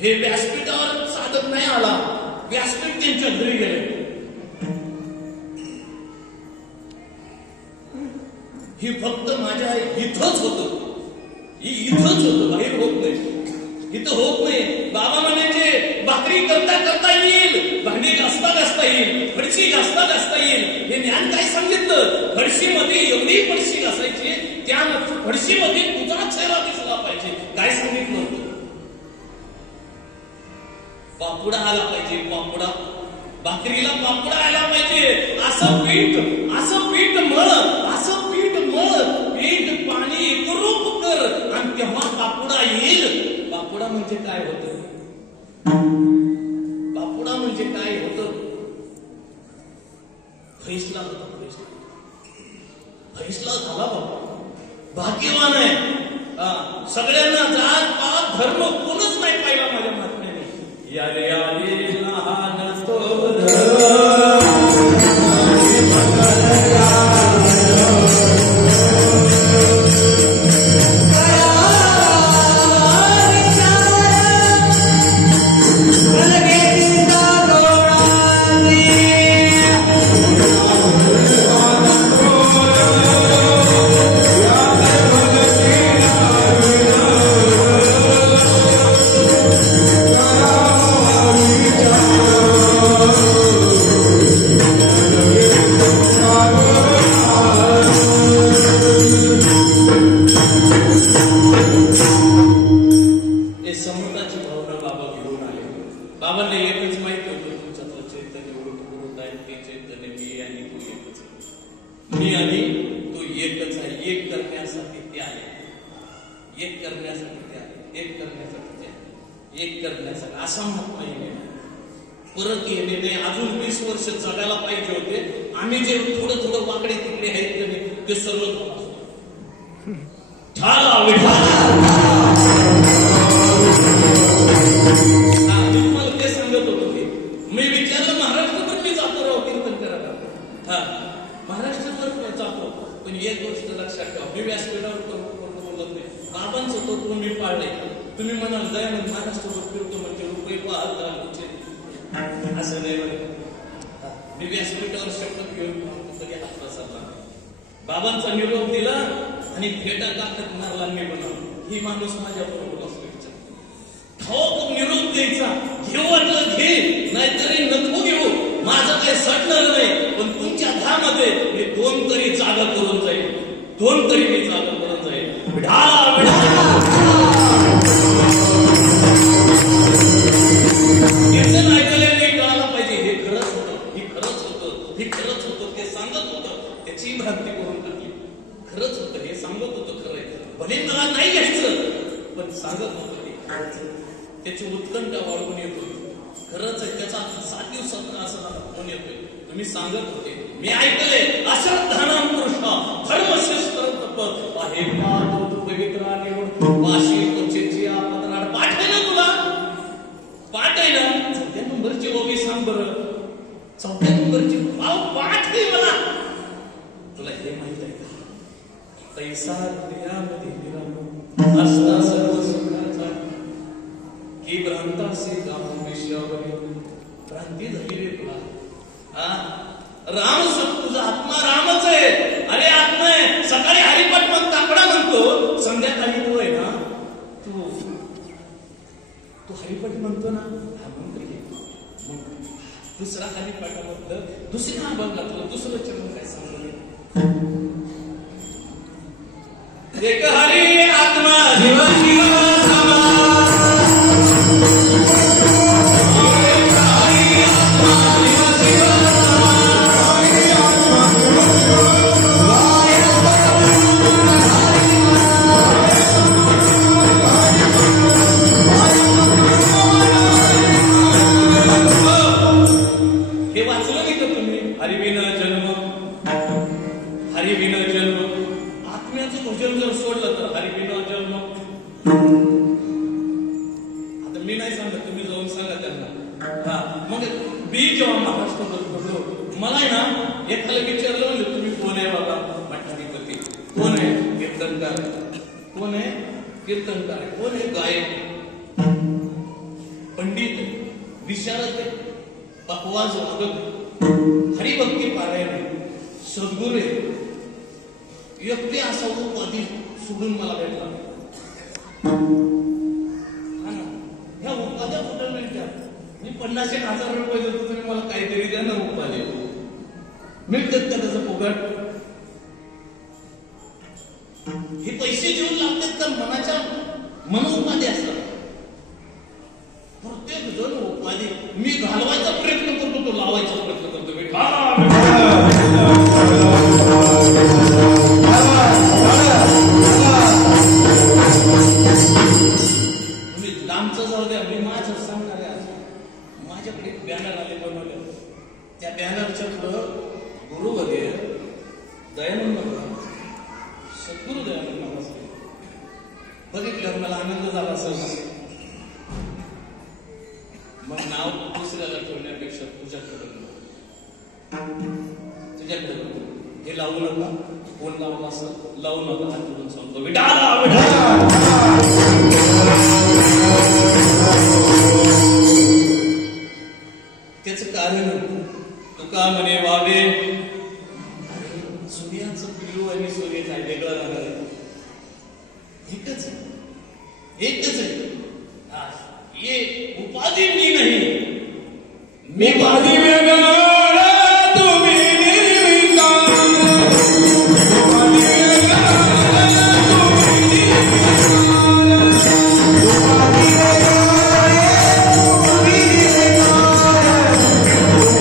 हे व्यासपीठावर साधक नाही आला, व्यासपीठ त्यांच्या घरी गेले. ही फक्त माझ्या इथंच होतं, बाहेर होत नाही, इथं होत नाही. बाबा म्हणायचे भाकरी करता येईल, भांडी घासता येईल, फडशी घासता येईल. हे ज्ञान काय सांगितलं? फडशीमध्ये एवढी फडशी घासायची, त्या फडशीमध्ये तुझा चेहरा दिसला पाहिजे. काय सांगितलं होतं? पापुडा आला पाहिजे, पापुडा भाकरीला पापुडा आला पाहिजे. असं पीठ मळ, असं पीठ मळ, पीठ पाणी एकरूप कर आणि तेव्हा पापुडा येईल. पापुडा म्हणजे काय होतं? पापुडा म्हणजे काय होतं? फैसला होता, फैसला झाला बाबा. भाग्यवान आहे. सगळ्यांना जात पात धर्म कोणच नाही पाहिला माझ्या महात्म्याने. यारे यारे लहान थोर परत येणे नाही. अजून 20 वर्ष जगायला पाहिजे होते. आम्ही जे थोडं वाकडे तिकडे आहेत ते सर्व तुम्हाला ते सांगत होतो की मी विचारलं महाराष्ट्रात मी जातो राव कीर्तन करायला. महाराष्ट्रात जातो, पण एक गोष्ट लक्षात ठेवा, मी व्यासपीठावर बोलत नाही. बाबांचं तत्व मी पाळलंय. तुम्ही म्हणाल दयानंद महाराष्ट्रावर फिरतो म्हणजे रुपये पाहत असं नाही बरं. मी व्यासपीठावर शपथ घेऊन कधी हात पसरला. बाबांचा निरोप दिला आणि फेटा काकत मारला. ही माणूस माझ्या बरोबर निरोप द्यायचा. घेऊ वाटलं घे, नाहीतरी नको घेऊ. माझं काही सटणार नाही, पण तुमच्या धामध्ये मी 2 तरी जागा करून जाईल. 2 तरी मी जागा करून जाईल. कीर्तन ऐकल्याने कळायला पाहिजे हे खरंच होतं, हे खरंच होतं, हे खरंच होतं. ते सांगत होतं, त्याची भ्रांती करून टाकली. खरंच होतं, हे सांगत होतं खरंय. भले मला नाही घ्यायचं, पण सांगत होतं ते. त्याची उत्कंठा वाढवून येतो. खरंच आहे, त्याचा 7 दिवसात असं फोन येतोय. तुम्ही सांगत होते, मी ऐकले. अश्रद्धानाम पुरुषा धर्मशिस्त तप आहे पवित्र आणि वाशी त्वचेची आपदनाड. पाठ आहे ना तुला? पाठ आहे ना? 4थ्या नंबरची ओवी सांग बरं. 4थ्या नंबरची पाठ आहे मला. तुला हे माहित आहे का? पैसा हृदयामध्ये विराम असता सर्व सुखाचा की भ्रांतासी गाऊन विषयावरील भ्रांती झाली रे तुला. राम तुझा आत्मा रामच आहे. अरे आत्मा आहे. सकाळी हरिपाठ मग ताकडा म्हणतो, संध्याकाळी तो आहे ना, तू हरिपाठ म्हणतो ना, दुसरा हरिपाठामधलं दुसऱ्या अभंगातलं दुसरं चरण काय सांगलं? एक हरी आत्मा जीवन मला आहे ना, एखादा विचारलं म्हणजे तुम्ही कोण आहे बाबा? मठाधिपती. कोण आहे? कीर्तनकार. कोण आहे? कीर्तनकार. कोण आहे? गायक, पंडित, विशारद, पकवाज वादक, हरिभक्ती पारायण, सद्गुरू. व्यक्ती असा उपाधी सोडून मला भेटला. ह्या उपाध्या कुठं मिळत्या? मी 50,000 रुपये देतो, तुम्ही मला काहीतरी द्या ना उपाधी. मिळतात का त्याचं फुकट? हे पैसे देऊन लागतात का? मनाच्या मनोउपाधी असतात. प्रत्येक जण उपाधी मी घालवायचा प्रयत्न करतो, तो लावायचा प्रयत्न करतो. तुम्ही लांबचं जाऊ द्या, मी माझं सांगणार आहे. माझ्याकडे बॅनर आले बनवले, त्या बॅनरच्या पुढं गुरुवर्य दयानंद सद्गुरु दयानंद बघितल्यावर मला आनंद झाला असेल. मग नाव दुसऱ्याला ठेवण्यापेक्षा तुझ्याकडे हे लावू नका. कोण लावलं असं लावू नका. हात जोडून सांगतो त्याच कारण तुका म्हणे वावे सूर्याचं पिल्लू आणि सूर्याचा वेगळं राहणार आहे. एकच आहे, एकच आहे. ये उपाधी मी नाही, मी उपाधी वेगळा तुम्ही निर्विकार. उपाधी वेगळा तुम्ही निर्विकार. उपाधी वेगळा तुम्ही निर्विकार.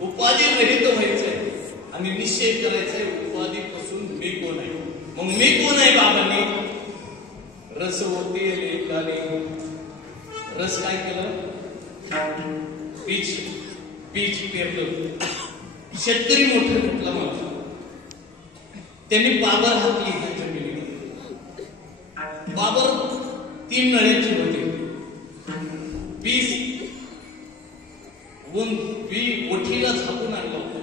उपाधी रस काय केलं? बीज पेरलं. शेतकरी मोठं घेतलं मला. त्यांनी बाबर हातली जमिनीवर. बाबर 3 नळ्याची होती. बी ओठीला झाकून आणलं होतं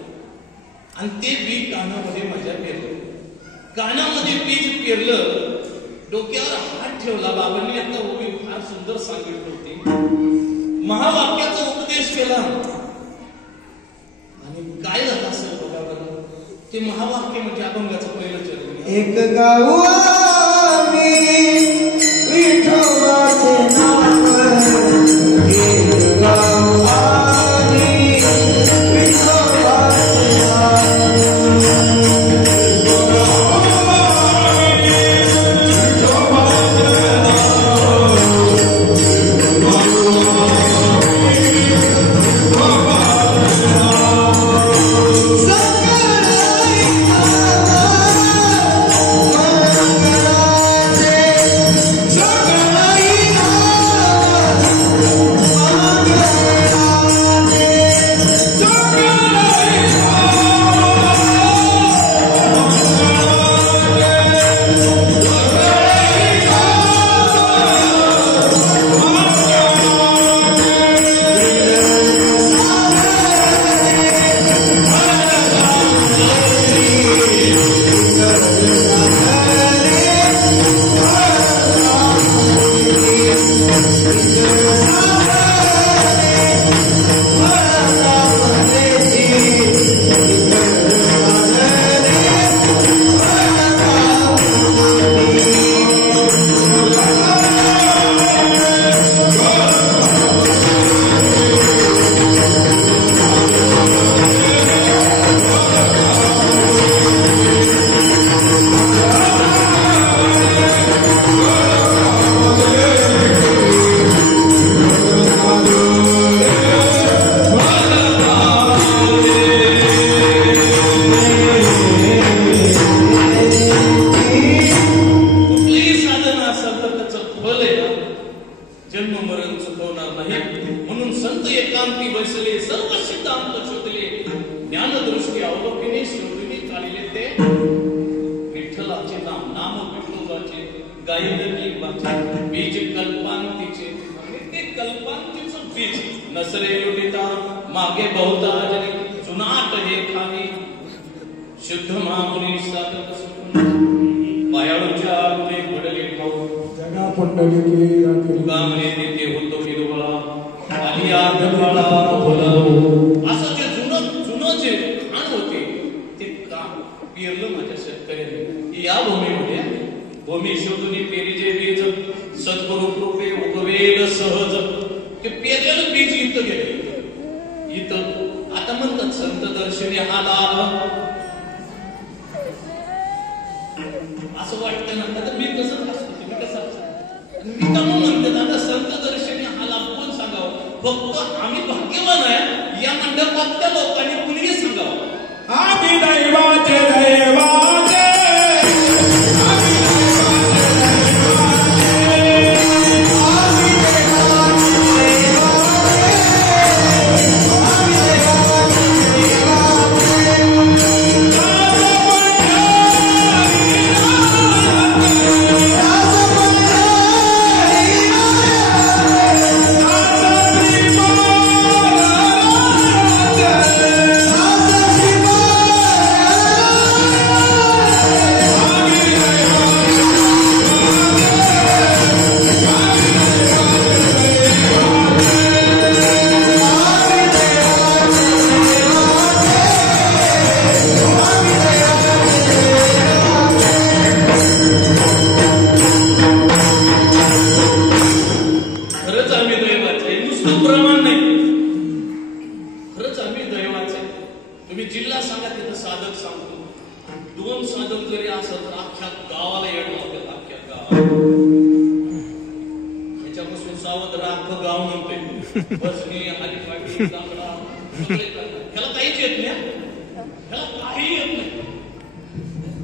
आणि ते बी कानामध्ये माझ्या पेरलं. कानामध्ये बीज पेरलं. डोक्यावर हात ठेवला. बाबांनी आता ओवी फार सुंदर सांगितली होती. महावाक्याचा उपदेश केला आणि काय झालं असेल बघा बरं. ते महावाक्य म्हणजे अभंगाचं पहिलं चरण. एक गाऊ आम्ही विठोबाचे नाव. एक गाऊ आम्ही विठोबाचे ज्ञानदृष्टी अवलोकने शोधून काढले ते विठ्ठलाचे नाम. नाम गायिले बीज कल्पांतीचे ते कल्पांतीचं बीज नसरे युटिता मागे बहुता जरी जुनाट हे खाली शुद्ध मामुनी साधक पायाळूच्या गुणे घडले ठाऊ जगा पुंडलिकी गामने ते होतो हिरवळा आणि आदळा बोला असं जे जुनं जे खाण होते ते का पेरलं माझ्या शेतकऱ्यांनी या भूमीमध्ये भूमी शोधून पेरीचे बीज सद्गुरु कृपे उपवेल सहज ते पेरलेलं बीज इथं गेलं इथं आता म्हणतात संत दर्शनी हा लाभ असं वाटतं ना आता मी कसं असतो तुम्ही कसं असतो मी तर म्हणते आता संत दर्शनी हा लाभ कोण सांगावं फक्त आम्ही भाग्यवान आहे या मंडपातल्या लोकांनी कुणीही सांगावं आम्ही दैवाचे दैवाचे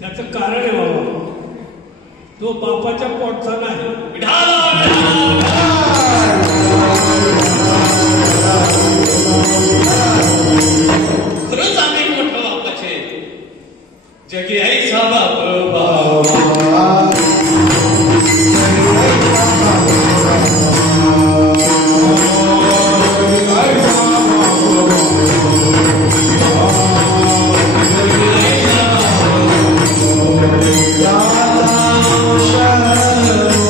त्याचं कारण आहे बाबा तो बापाच्या पोटचा नाही खरंच आम्ही मोठं बापाचे जगी ऐसा बाप Shara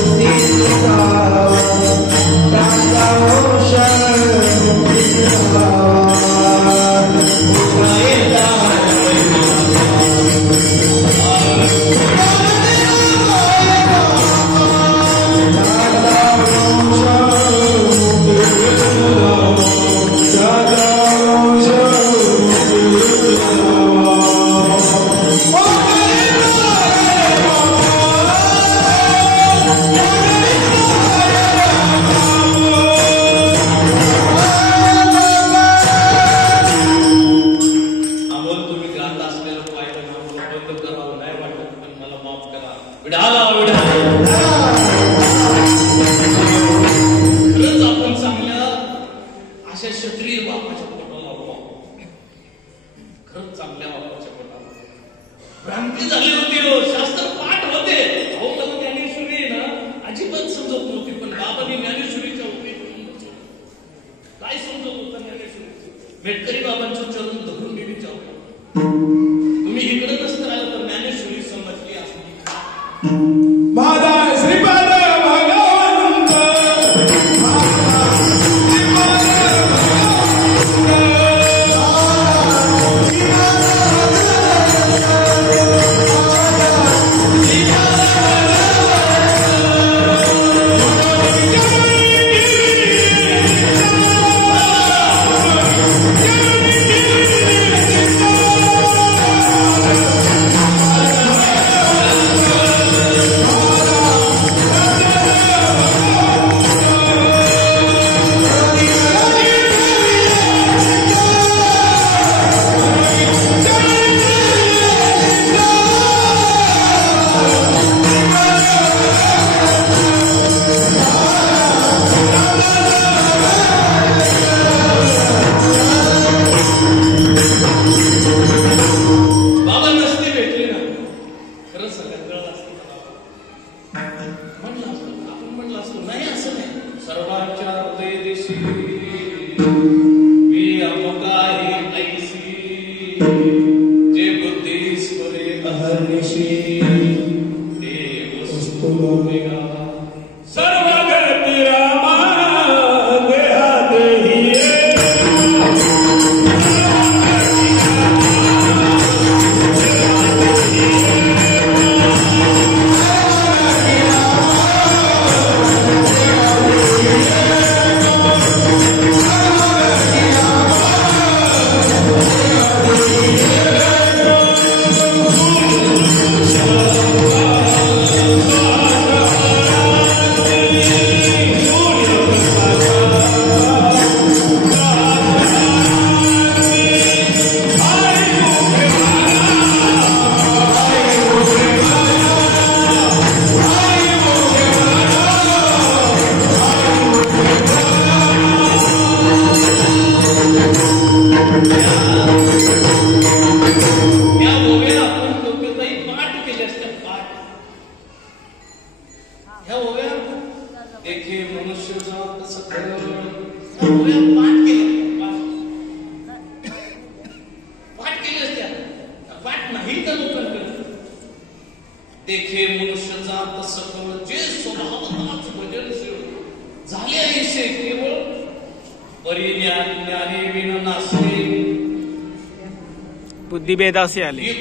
म्हणलं असतं, आपण म्हणलं असतो नाही, असं नाही. सर्वांच्या हृदय दिशी मी अमुकाही ऐसी, जे बुद्धीश्वरे अहर्निशी ते वस्तू वेगा. सर्वगत रामा देहादेही देखे मनुष्य जात सकळ, जे स्वभावताच भजनशील झाले ऐसे केवळ परिज्ञाने विन नासले. बुद्धिभेदासे आले,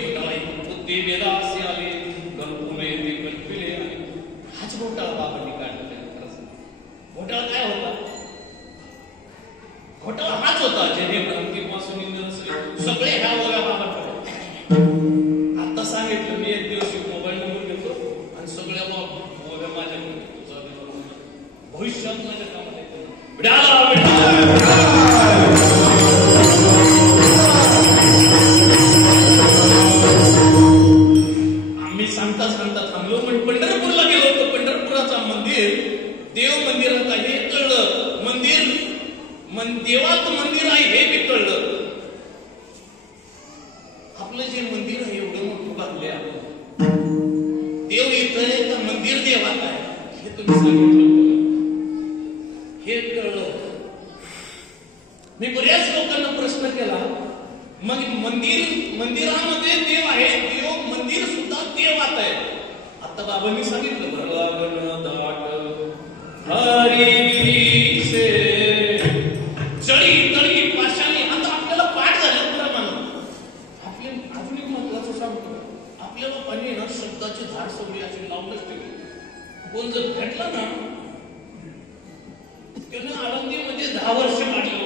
बुद्धिभेदासे आले, कल्पुमे ते कल्पिले. हाच घोटाळा बाबांनी काढला. घोटाळा काय होता? घोटाळा हाच होता, जेणे भ्रांतीपासून इंधन सगळे ह्या वगैरे बाबांकडे. आता सांगितलं मी एक दिवशी मोबाईल नंबर घेतो आणि सगळ्या वगैरे माझ्याकडे घेतो. भविष्यात माझ्या कामात आम्ही सांगता सांगता थांबलो. पण पंढरपूरला गेलो होतो. पंढरपुराचं मंदिर, देव मंदिरात आहे हे कळलं. देवात मंदिर आहे हे बी कळलं. आपलं जे मंदिर आहे एवढं मोठं बांधले आपण, देव येतंय का मंदिर देवात आहे हे तुम्ही सांगितलं, हे कळलं. मी बऱ्याच लोकांना प्रश्न केला, मग मंदिरामध्ये देव आहे, देव मंदिर सुद्धा देवात आहे. आता बाबांनी सांगितलं भरलागण दाट हरी से चढी तळी पाशाली. आता आपल्याला पाठ झालं प्रमाण. आपले अजून एक महत्वाचं सांगतो, आपल्याला पाणी ना शब्दाची झाड सवयी अशी लावूनच ठेवली. कोण जर भेटला ना त्याने आळंदीमध्ये 10 वर्ष काढलं.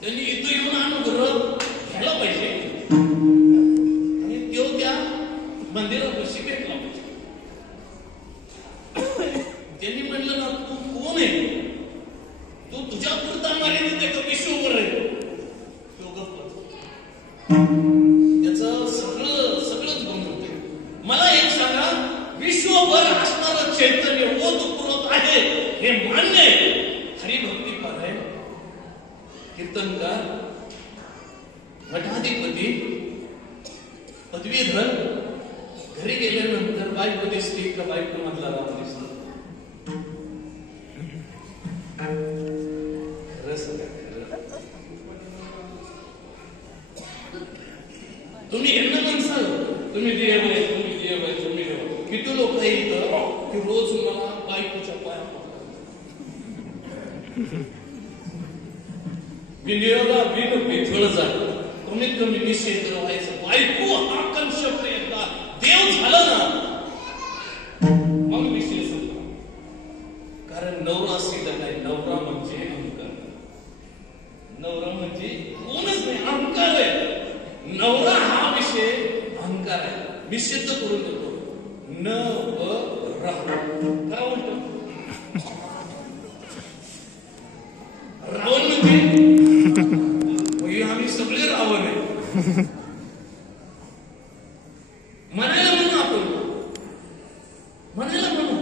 त्यांनी इथं येऊन अनुग्रह घ्यायला पाहिजे आणि देव त्या मंदिरापाशी भेटला पाहिजे. त्यांनी म्हणलं ना तू कोण आहे, तू तुझ्या पुरता मर्यादित आहे का विश्वभर आहे? त्याचं सगळंच बंद होते. मला एक सांगा, विश्वभर असणारं चैतन्य ओतप्रोत आहे हे मान्य आहे. हरिभक्तीपर आहे, कीर्तनकार, मठाधिपती, पदवीधर. घरी गेल्यानंतर बायको दिसली का बायको मधला राम दिसतो. तुम्ही यांना म्हणसाल तुम्ही देव आहे, तुम्ही देव आहे, तुम्ही देव. किती लोक आहे इथं की रोज मला बायकोच्या पाया विनियोगा बिन पिथळ झालं. कमीत कमी निषेध व्हायचं. बायको हा कंशप एकदा देव झालं ना मग विषय संपला. कारण नवरा सिद्ध नाही. नवरा म्हणजे अहंकार. नवरा म्हणजे कोणच नाही, अहंकार आहे. नवरा हा विषय अहंकार आहे. मी सिद्ध करून देतो. न व रावण म्हणजे आम्ही सगळे रावण आहे म्हणायला म्हणू. आपण म्हणायला म्हणू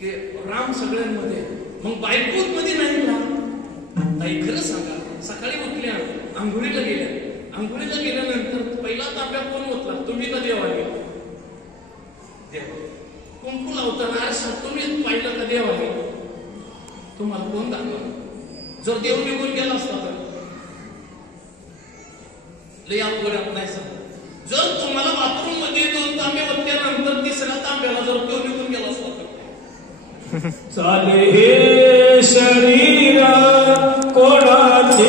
की राम सगळ्यांमध्ये, मग बायकोत मध्ये नाही ना. ताई खरं सांगा, सकाळी उठल्या, आंघोळीला गेल्यानंतर पहिला तांब्या कोण ओतला, तुम्ही का देवाने? करून दाखवा. जर देव निघून गेला असता तर लय अवघड नाही सर. जर तुम्हाला बाथरूम मध्ये 2 तांबे वरल्यानंतर 3ऱ्या तांब्याला जर देव निघून गेला असता तर चाले हे शरीर कोणाचे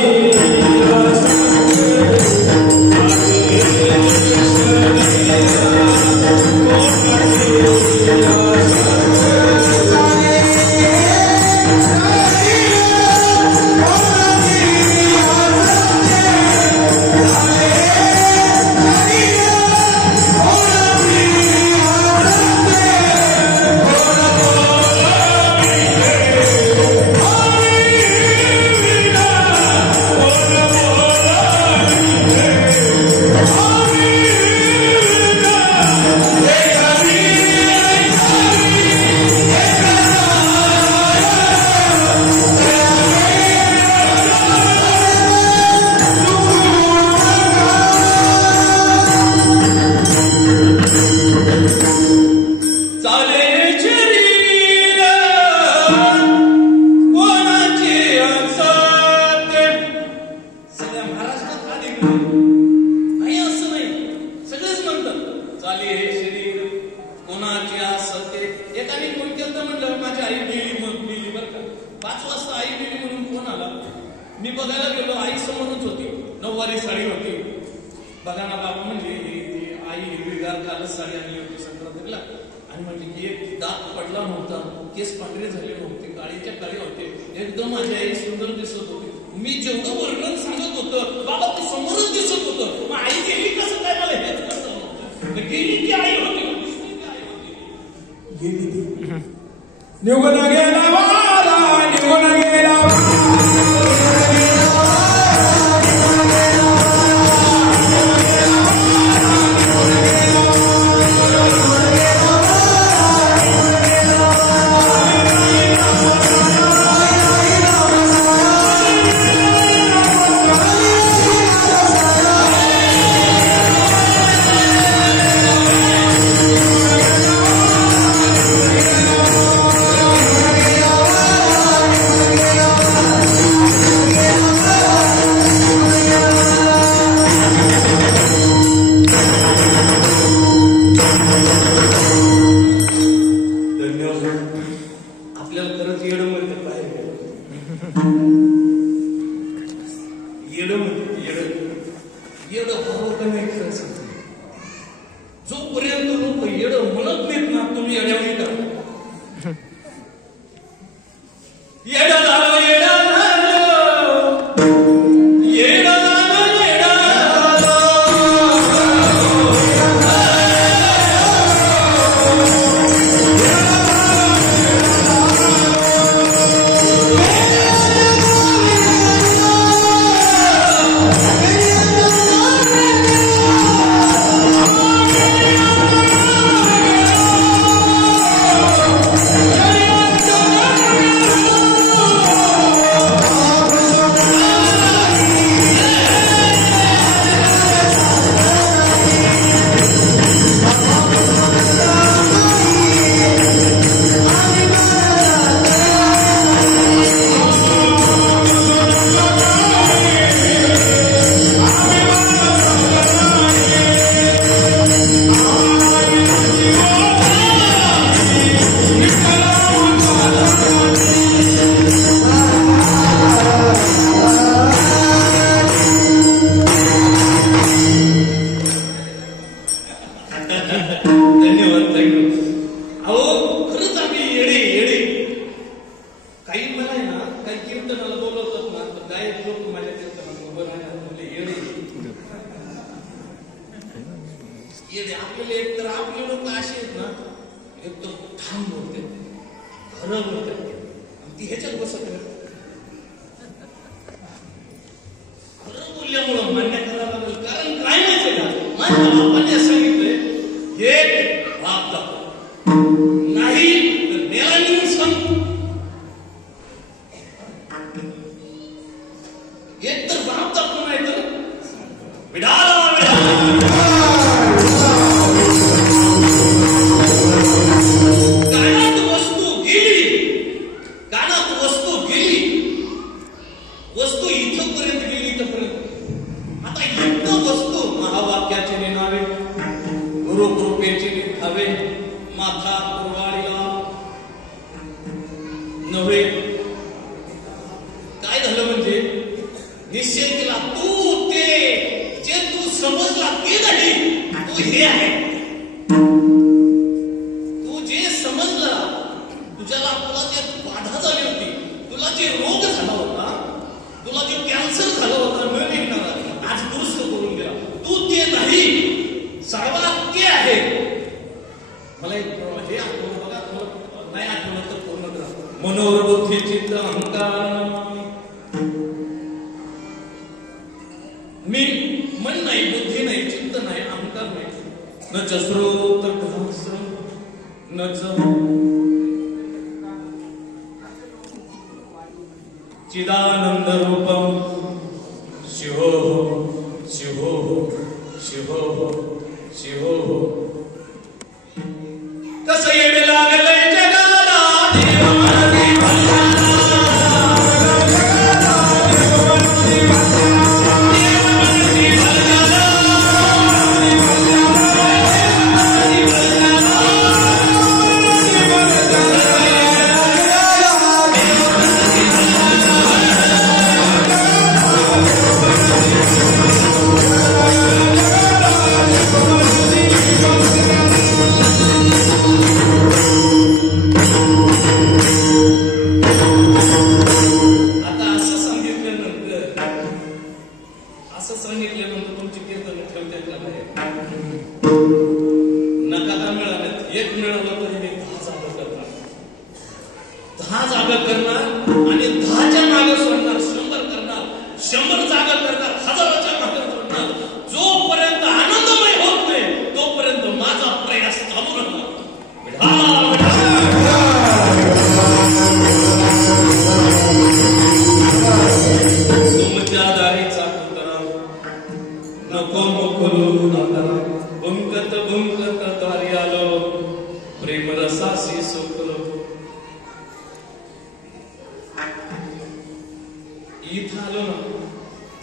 मी बघायला गेलो. आई समोरच होती. 9वारी साडी होती. बघा ना बाबा म्हणजे आई हिरवीगार कालच साडी आणली होती संक्रांतीला आणि म्हणजे एक दात पडला नव्हता, केस पांढरे झाले नव्हते, काळीच्या काळी होते, एकदम माझी आई सुंदर दिसत होती. मी जेवढं वर्णन सांगत होतं बाबा ते समोरच दिसत होतं. मग आई गेली कसं काय मला हेच कसं नव्हतं. गेली ती आई होती. गेली ती निघून गेला वारा, निघून गेला जोपर्यंत लोक येडं म्हणत नाहीत ना तुम्ही येड्यावणी करा. येडं झालं येडं झालं येडं झालं येडं आपल्याला एक तर आपले लोक असे आहेत ना, एक तर ठाम बोलते, खरं बोलते, ती ह्याच्यात बसत खरं बोलल्यामुळं मान्य करायला लागेल. कारण काय माहितीये का, माझ्या बापाने सांगितलंय एक बाप दाखव नाही तर मेला नेऊन सांग. एक तर बाप दाखव नाही तर विडाला कानात वस्तू गेली माथा कुरवाळीला नव्हे. काय झालं म्हणजे निश्चय केला तू ते जे तू समजला ते नाही, तू हे आहे. तू जे समजला, तुला जे बाधा झाली होती, तुला जे रोग झाला होता, तुला जे कॅन्सर झालं होतं न निघणारा, आज दुरुस्त करून गेला. तू ते नाही, सर्वात ते आहे. मला एक हे आठवलं बघा, नाही आठवलं तर पूर्ण करा. मनोरबुद्धी चित्त अहंकार. मी मन नाही, बुद्धी नाही, चित्त नाही, अहंकार नाही. न च श्रोत न चिदानंद रूपम शिवोः शिवोः शिवोः शिवोः. कसं येड लागलंय जगाला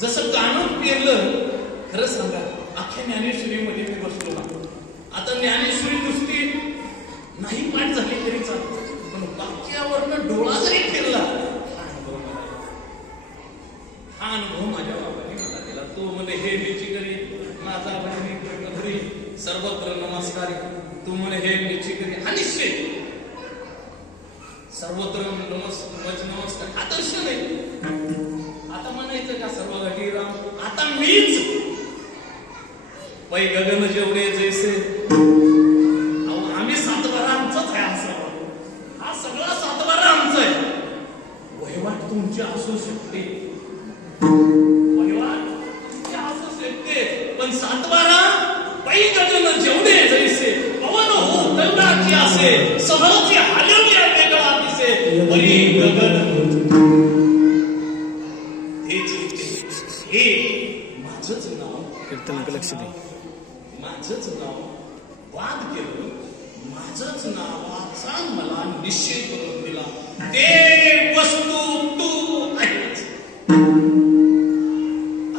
जसं कानात पेरलं. खरं सांगा, अख्ख्या ज्ञानेश्वरीमध्ये मी बसलो ना. आता ज्ञानेश्वरी नुसती नाही पाठ झाली तरी चालत, पण वाक्यावरनं डोळा जरी फिरला, हा अनुभव माझ्या बाबांनी मला दिला. तो म्हणे हे निची करी माझा बहिणी प्रेमधरी सर्वत्र नमस्कार. तू म्हणे हे निची करी हा निश्चय, सर्वत्र नमस्कार हा दर्शन आहे. आता म्हणायचं का सर्व घटी राम, आता मीच पै गगन जेवढे जैसे. आम्ही सातबारा आमचाच आहे, असं हा सगळा सातबारा आमचा आहे. वहिवाट तुमची असू शकते, वहिवाट तुमची असू शकते, पण सातबारा पै गगन जेवढे जैसे. पवन हो दंडाची असे, सहज हलवल्या वेगळा दिसे. पै गगन हे माझंच नाव, कीर्तनाकडे लक्ष दे. माझंच नाव वाद केलं, माझंच नावाचा मला निश्चय करून दिला. ते वस्तू तू आहेस.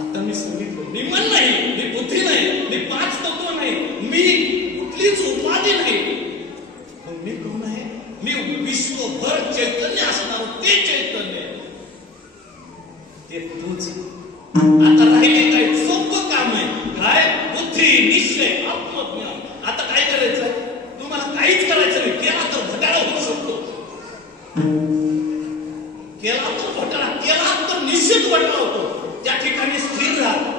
आता मी सांगितलं, मी मन नाही, मी बुद्धी नाही, मी पाच तत्व नाही, मी कुठलीच उपाधी नाही. पण मी कोण आहे? मी विश्वभर चैतन्य असणार ते चैतन्य, ते तूच. आता राहिले काय सोपं काम आहे. काय? बुद्धी, निश्चय, आत्मज्ञान. आता काय करायचं? तुम्हाला काहीच करायचं नाही. केला तर घोटाळा होऊ शकतो, केला तर घोटाळा, केला तर निश्चित घोटाळा होतो. त्या ठिकाणी स्थिर राहा,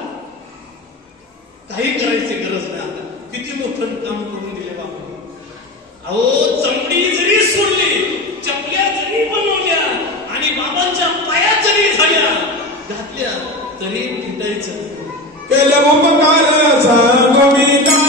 काही करायची गरज नाही. आता किती मोठं काम करून दिले बाबा. अहो, चमडी जरी सोडली, चपल्या जरी बनवल्या आणि बाबांच्या पाया जरी झाल्या, घातल्या तरी फिटायचं. केलं उपकार सांगू मी काय.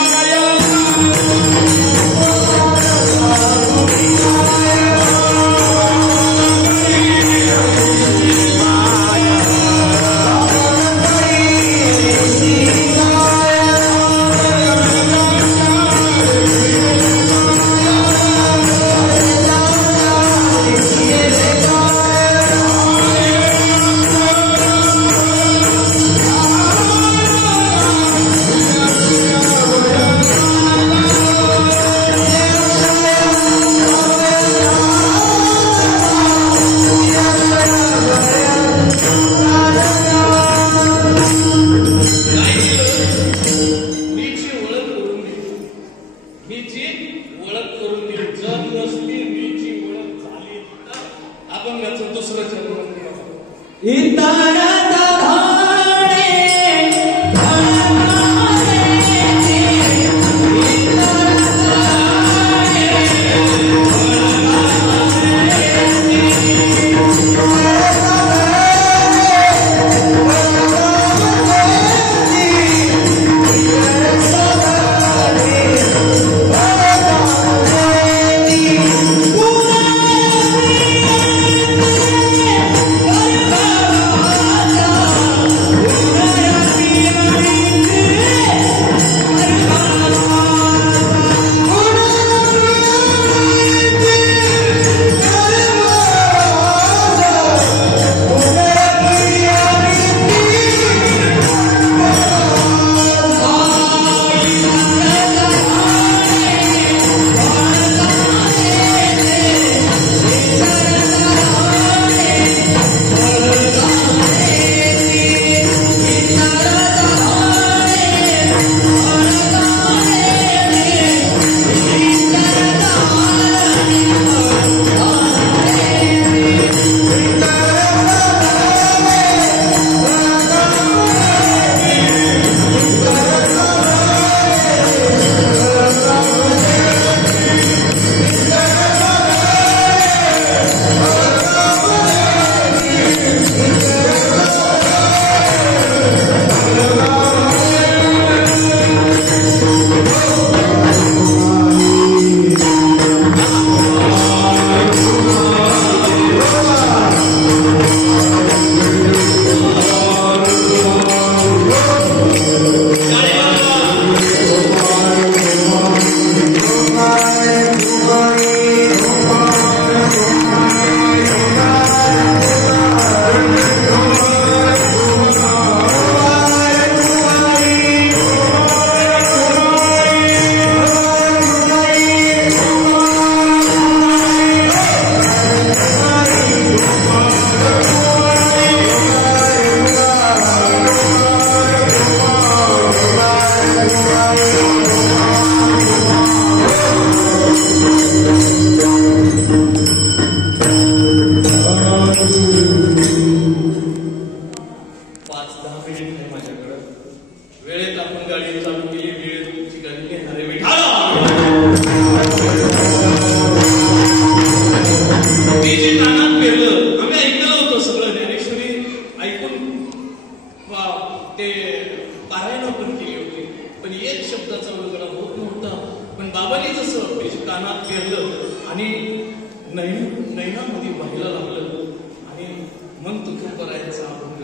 मीची ओळख करून दिली. जर नसली मीची ओळख झाली तर अभंगाचं दुसरं चरण नैनामध्ये व्हायला लागलं आणि मन तुकोबरायांचा अभंग,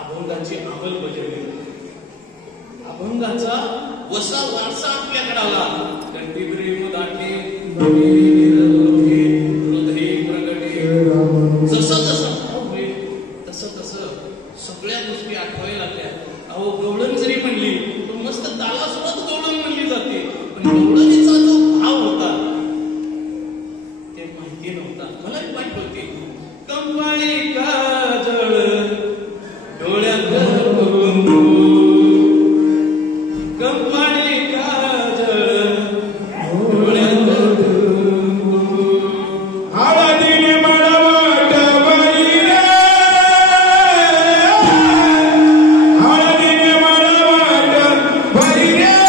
अभंगाची अंमलबजावणी, अभंगाचा वसा वारसा आपल्याकडे आला. कंठीप्रेम दाटे हृदय प्रगटे, जसं जसं होईल तसं तसं सगळ्या गोष्टी आठवायला लागल्या. अहो गवळण जरी म्हणली तर मस्त तालासुरात गवळण म्हणली जाते, पण गवळणीचा जो भाव होता ते माहिती नव्हता. मला एक वाईट होती. कंपाळी काजळ डोळ्यात कंपाळी काजळ डोळ्यात हळदीने मळवट बाई रे, हळदीने मळवट बाई रे,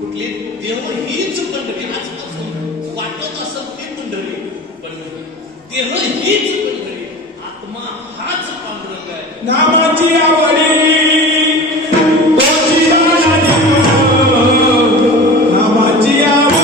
कुठली देव हीच पंढरी आजपासून वाटत असत ते पंढरी, पण देह हीच पंढरी, आत्मा हाच पांडुरंग आहे. नामाची आवडी नामाची आवडी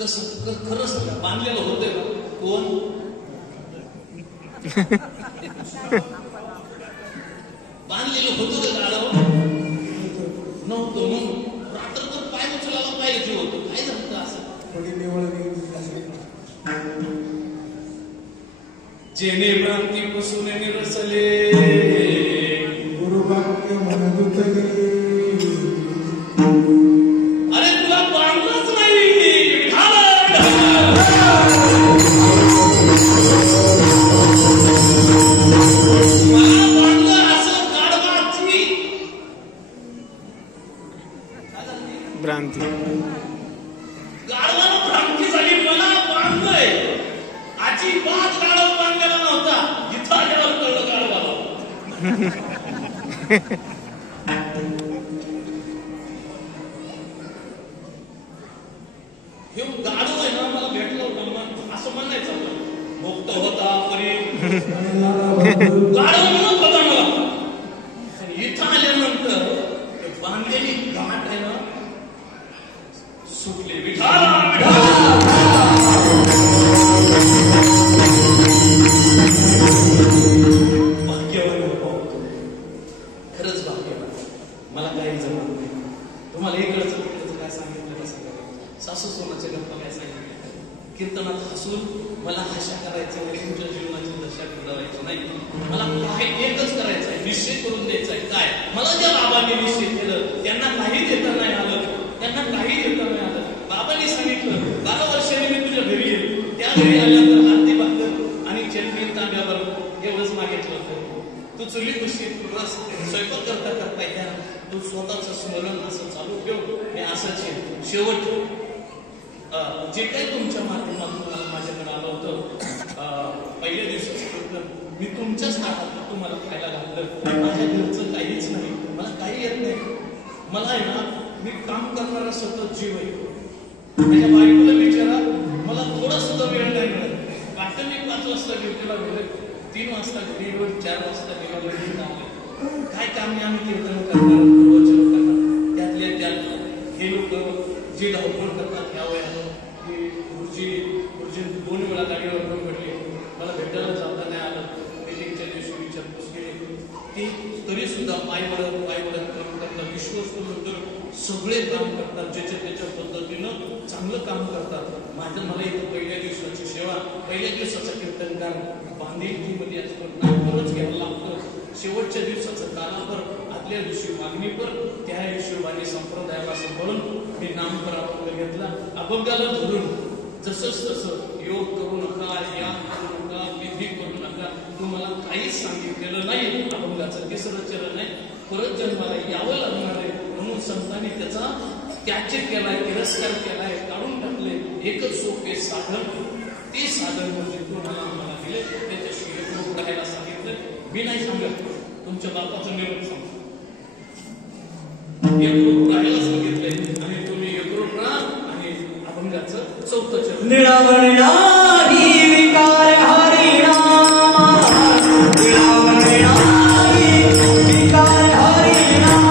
कसं खरं सांगा, बांधलेलं होतं का? कोण? बांधलेलं होतं का गाडव? नव्हतं. मग रात्रभर पाय उचलायला पाहिजे होतं. काय झालं असं? जेणे भ्रांतीपासून निरसले गुरुवाक्य म्हणत होते. अरे तुला बांधलंच नाही. मला बांधलं असं गाढवाची भ्रांती. गाढवाला भ्रांती झाली. मला बांधलंय. अजिबात गाढव बांधलेला नव्हता. इथं आल्यावर कळलं गाढवाला. हे गाढव आहे ना, मला भेटलं होतं. मग असं म्हणायचं होतं, मुक्त होता परी गाढव म्हणत होता मला. इथं आल्यानंतर बांधलेली गाठ आहे ना सुटली. विठाला भाग्यवान होतो. खरंच भाग्यवान. मला काही जमत नाही. तुम्हाला इकडचं काय सांगितलं का सांगा. सासू सोनाच्या गप्पा काय सांगितलं. कीर्तनात हसून मला आशा करायचं नाही. तुमच्या जीवनाची दशा घडवायची नाही. मला काही एकच करायचं आहे, निश्चय करून द्यायचा आहे. काय? मला ज्या बाबांनी निश्चित केलं त्यांना काही देता नाही आलं. त्यांना काही देता नाही आलं. बाबांनी सांगितलं 12 वर्षांनी मी तुझ्या घरी येईल. त्या घरी आल्यानंतर आरती भाकर आणि चटणी तांब्यावर एवढंच मागितलं होतं. तू चुली खुशी रस स्वयंपाक करता करता या तू स्वतःचं स्मरण असं चालू ठेव. मी असंच शेवट जे काही तुमच्या माध्यमातून माझ्याकडे आलं होतं पहिल्या दिवसाचं मी तुमच्याच हातात तुम्हाला खायला घातलं. माझ्या घरचं काहीच नाही. मला काही येत नाही. मला आहे ना, मी काम करणारा सतत जीव आहे. माझ्या बायकोला विचारा, मला थोडा सुद्धा वेळ नाही मिळत. वाटतं मी 5 वाजता ड्युटीला गेले, 3 वाजता घरी येऊन 4 वाजता निघालो. काय काम नाही आम्ही कीर्तन करणार पूर्वच्या लोकांना. त्यातल्या त्यात हे लोक जे धावपळ करतात ह्या वयात, की गुरुजी 2 वेळा गाडीवर पण पडले. मला भेटायला जाता नाही आलं. मीटिंगच्या दिवशी विचारपूस केली. ते तरी सुद्धा पायवडत काम करतात. विश्वस्त सगळे काम करतात. ज्याच्या त्याच्या पद्धतीनं चांगलं काम करतात. मला इथं पहिल्या दिवसाची सेवा, पहिल्या दिवसाचा कीर्तनकार बांधिलकीमध्ये असतो. नामपरच घ्यायला लागतं. शेवटच्या दिवसाचं कालापर, आदल्या दिवशी मागणीपर. त्या हिशोबाने संप्रदायाला सांभाळून मी नामपर अभंग घेतला. अभंगाला धरून जसंच तसं योग करू नका, ध्यान करू नका, विधी करू नका. तुम्हाला काहीच सांगितलेलं नाही. अभंगाचं 3रं चरण आहे. परत जन्माला यावं लागणार आहे म्हणून संतांनी त्याचा त्याग केलाय, तिरस्कार केलाय, काढून टाकले. एकच सोपे साधन, ते साधन म्हणजे तुम्हाला आम्हाला दिले. त्याच्याशी एकरूप राहायला सांगितलं. मी नाही सांगत, तुमच्या बापाचं निरोप सांगतो. एकरूप राहायला सांगितलंय आणि तुम्ही एकरूप राहा. आणि अभंगाचं 4थं चरण निळवणारी विकार हरिनाम, निळवणारी विकार हरिनाम.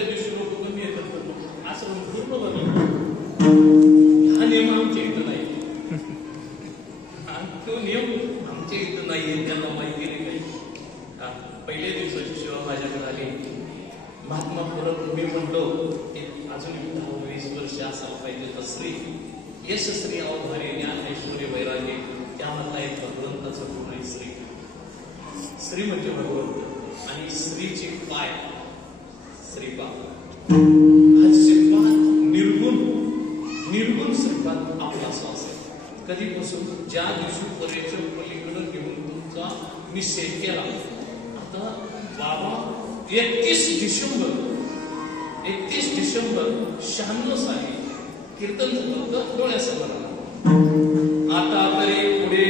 पहिल्या दिवशी लोक कमी येतात आश्रम पूर्ण बनवतो. हा नियम आमच्या इथं नाही. तो नियम आमच्या इथं नाहीये, त्यांना माहिती नाही काही. पहिल्या दिवसाची सेवा माझ्याकडे आली. महात्मा फुलं मी म्हणतो अजून 10-20 वर्ष असायला पाहिजे तर श्री यशश्री अवधारी ज्ञान ऐश्वर्य वैराग्य त्यामधला एक भगवंताचं गुण आहे श्री. श्री म्हणजे भगवंत आणि श्रीची पाय श्रीपाद. हा श्रीपाद निर्गुण श्रीपाद आपला श्वास आहे. कधीपासून ज्या दिवशी परेच्या पलीकडे घेऊन तुमचा निश्चय केला. आता बाबा 31 डिसेंबर 96 साली कीर्तन झालं होतं डोळ्यासमोर आला. आता तरी पुढे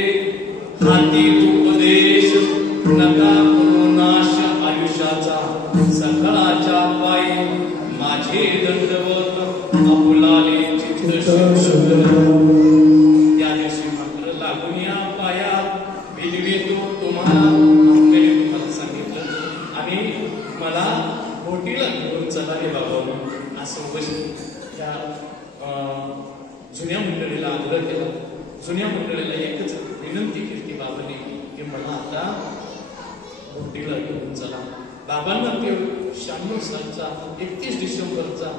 हाती उपदेश नका करू नाश आयुष्याचा सकाळच्या पायी माझे दंडवत आपुलाले चित्त. त्या दिवशी मात्र लागून या पायात भिजवितो तुम्हाला. तुम्हाला सांगितलं आणि मला बोटीला घेऊन चला रे बाबा असं त्या जुन्या मंडळीला आग्रह केला. जुन्या मंडळीला एकच विनंती केली की बाबांनी की मला आता बोटीला घेऊन चला. बाबांना ते 96 सालचा 31 डिसेंबरचा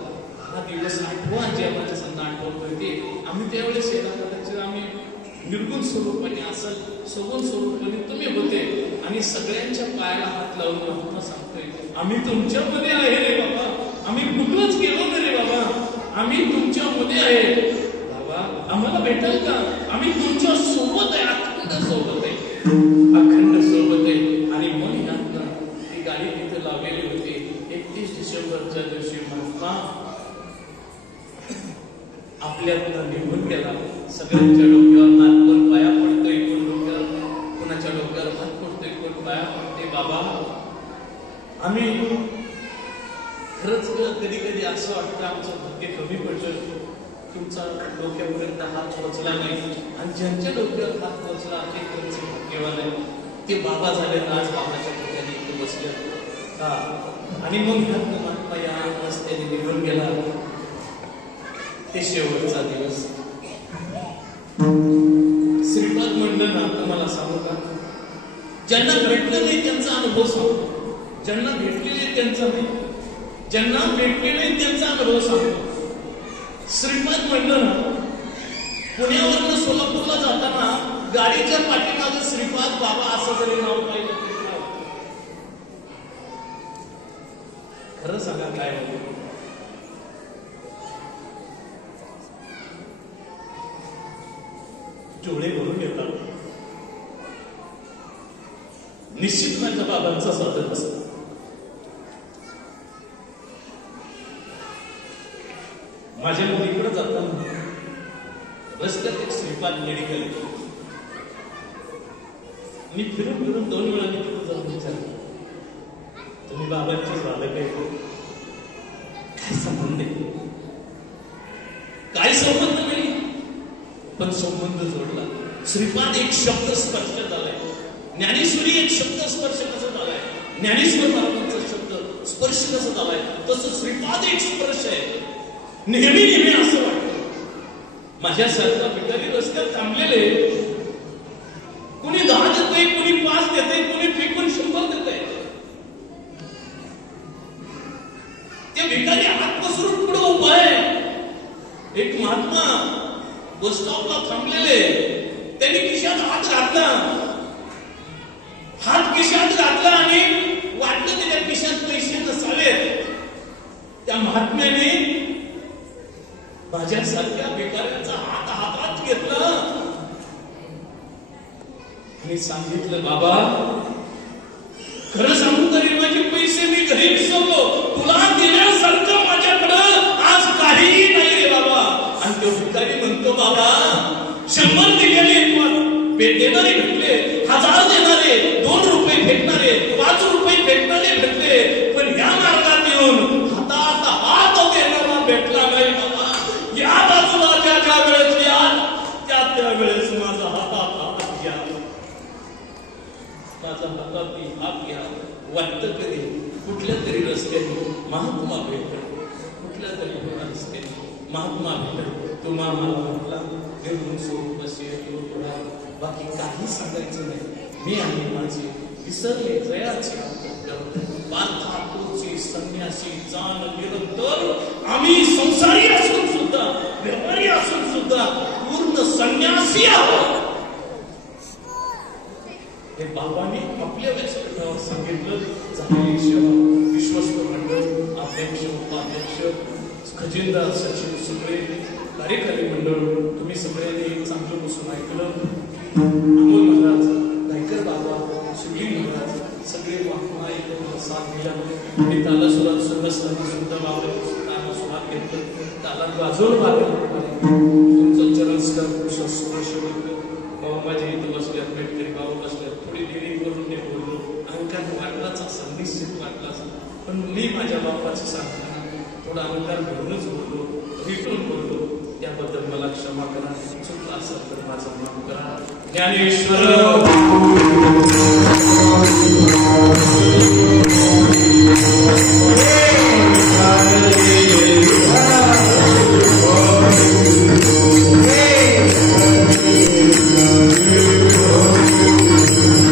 हा दिवस आठवा जे माझ्या आठवतोय ते आम्ही त्यावेळेस आम्ही निर्गुण स्वरूपाने असं सगुण स्वरूपाने तुम्ही होते आणि सगळ्यांच्या पायाला हात लावून महात्मा सांगतोय आम्ही तुमच्यामध्ये आहे रे बाबा. आम्ही कुठलंच गेलो नाही रे बाबा. आम्ही तुमच्यामध्ये आहे बाबा. आम्हाला भेटाल का? आम्ही तुमच्या सोबत आहे. अखंड सोबत आहे. अखंड सोबत आहे. आणि मग ह्यातनं ती गाडी तिथे लावलेली होती. 31 डिसेंबरच्या दिवशी महात्मा आपल्यातनं निघून गेला. सगळ्यांच्या डोक्यावर नाक कोण पाया पडतोय, कोण डोक्यावर कोणाच्या डोक्यावर हात पडतोय, कोण पाया पडते. बाबा आम्ही खरंच कधी कधी असं वाटतं आमचं भाग्य कमी पडलं. तुमचा डोक्यापर्यंत हात पोचला नाही आणि ज्यांच्या डोक्यावर हात पोचला ते खरंच भाग्यवान आहे. ते बाबा झाले ना आज बाबाच्या ठिकाणी इथे बसले. आणि मग ह्यात महात्मा या रस्त्याने निघून गेला. ते शेवटचा दिवस श्रीपाद म्हणलं ना तुम्हाला सांगू का ज्यांना भेटलं नाही त्यांचा अनुभव सांगतो. ज्यांना भेटलेले त्यांचा नाही, ज्यांना भेटले नाही त्यांचा अनुभव सांगतो. श्रीपाद म्हणलं ना पुण्यावरनं सोलापूरला जाताना गाडीच्या पाठीमागे श्रीपाद बाबा असं जरी नाव पाहिलं तरी खरं सांगा काय होतं. डोळे भरून येतात. निश्चित माझ्या बाबांचा स्वागत असतो. माझ्या मुलीकडे जाताना रस्त्यात एक श्रीपाद मेडिकल मी फिरून फिरून 2 वेळा मी तिथे जाऊन विचारलं तुम्ही बाबांचे झालं काय संबंध आहे? काय संबंध नाही पण संबंध जोडला. श्रीपाद एक शब्द स्पर्श झालाय. ज्ञानेश्वरी एक शब्द स्पर्श कसा झालाय, ज्ञानेश्वर महाराजांचा शब्द स्पर्श कसा झालाय तसं श्रीपाद एक स्पर्श आहे. नेहमी नेहमी असं वाटतं माझ्यासारखा भिकारी रस्त्यात थांबलेले कुणी 10 देतंय, कुणी 5 देतंय, कुणी फेकून 100 देतंय. त्या भिकारी हात पसरून पुढे उभा आहे. एक महात्मा बस स्टॉपला थांबलेले त्यांनी खिशात हात घातला, हात खिशात घातला आणि वाटलं त्याच्या खिशात पैसे नसावेत. त्या महात्म्याने माझ्यासारख्या भिकाऱ्याचा हात हातात घेतला आणि सांगितलं बाबा खरं सांगू तरी माझे पैसे मी घरी विसरलो. तुला देण्यासारखं माझ्याकडं आज काहीही नाही रे बाबा. आणि तो भिकारी म्हणतो बाबा 100 दिलेले देणारे भेटले, 1000 देणारे, 2 रुपये भेटणारे, 5 रुपये भेटणारे भेटले, पण ह्या मार्गात येऊन हातात हात देणारा भेटला नाही बाबा. या बाजूला ज्या वेळेस या त्या वेळेस माझा हातात हात घ्या, माझा हातात हात घ्या. वाटतं कधी कुठल्या तरी रस्त्याने महात्मा भेटल, कुठल्या तरी रस्त्याने महात्मा भेटल. तुम्हा मला म्हटला घेऊन सोडून बाकी काही सांगायचं नाही. मी आणि माझी विसरले जयाची पार्थातोची संन्यासी जाण निरंतर आम्ही संसारी असून सुद्धा व्यापारी असून सुद्धा पूर्ण संन्यासी आहोत. हे बाबांनी आपल्या व्यासपीठावर सांगितलं. झालेली सेवा विश्वस्त मंडळ, अध्यक्ष, उपाध्यक्ष, खजिनदार, सचिव, सगळे कार्यकारी मंडळ, तुम्ही सगळ्यांनी चांगलं बसून ऐकलं. अमोल महाराज, गायकर बाबा, शिवली महाराज, सगळे महात्मा एकदम साथ दिला. आणि तालासुरात सुरस्थानी सुद्धा बाबा तालासुरात घेतलं, तालात वाजवून तुमचं चरणस्कार स्पर्श करतो. बाबा माझ्या इथं बसल्यात, पेटकरी बाबा बसल्यात, थोडी देरी करून ते बोललो. अहंकार वाटलाच असं, निश्चित वाटलाच. पण मी माझ्या बापाचं सांगताना थोडा अहंकार घेऊनच बोललो, भेटून बोललो. त्याबद्दल मला क्षमा करा. चुकलं असेल तर माझं माफ करा. ज्ञानेश्वर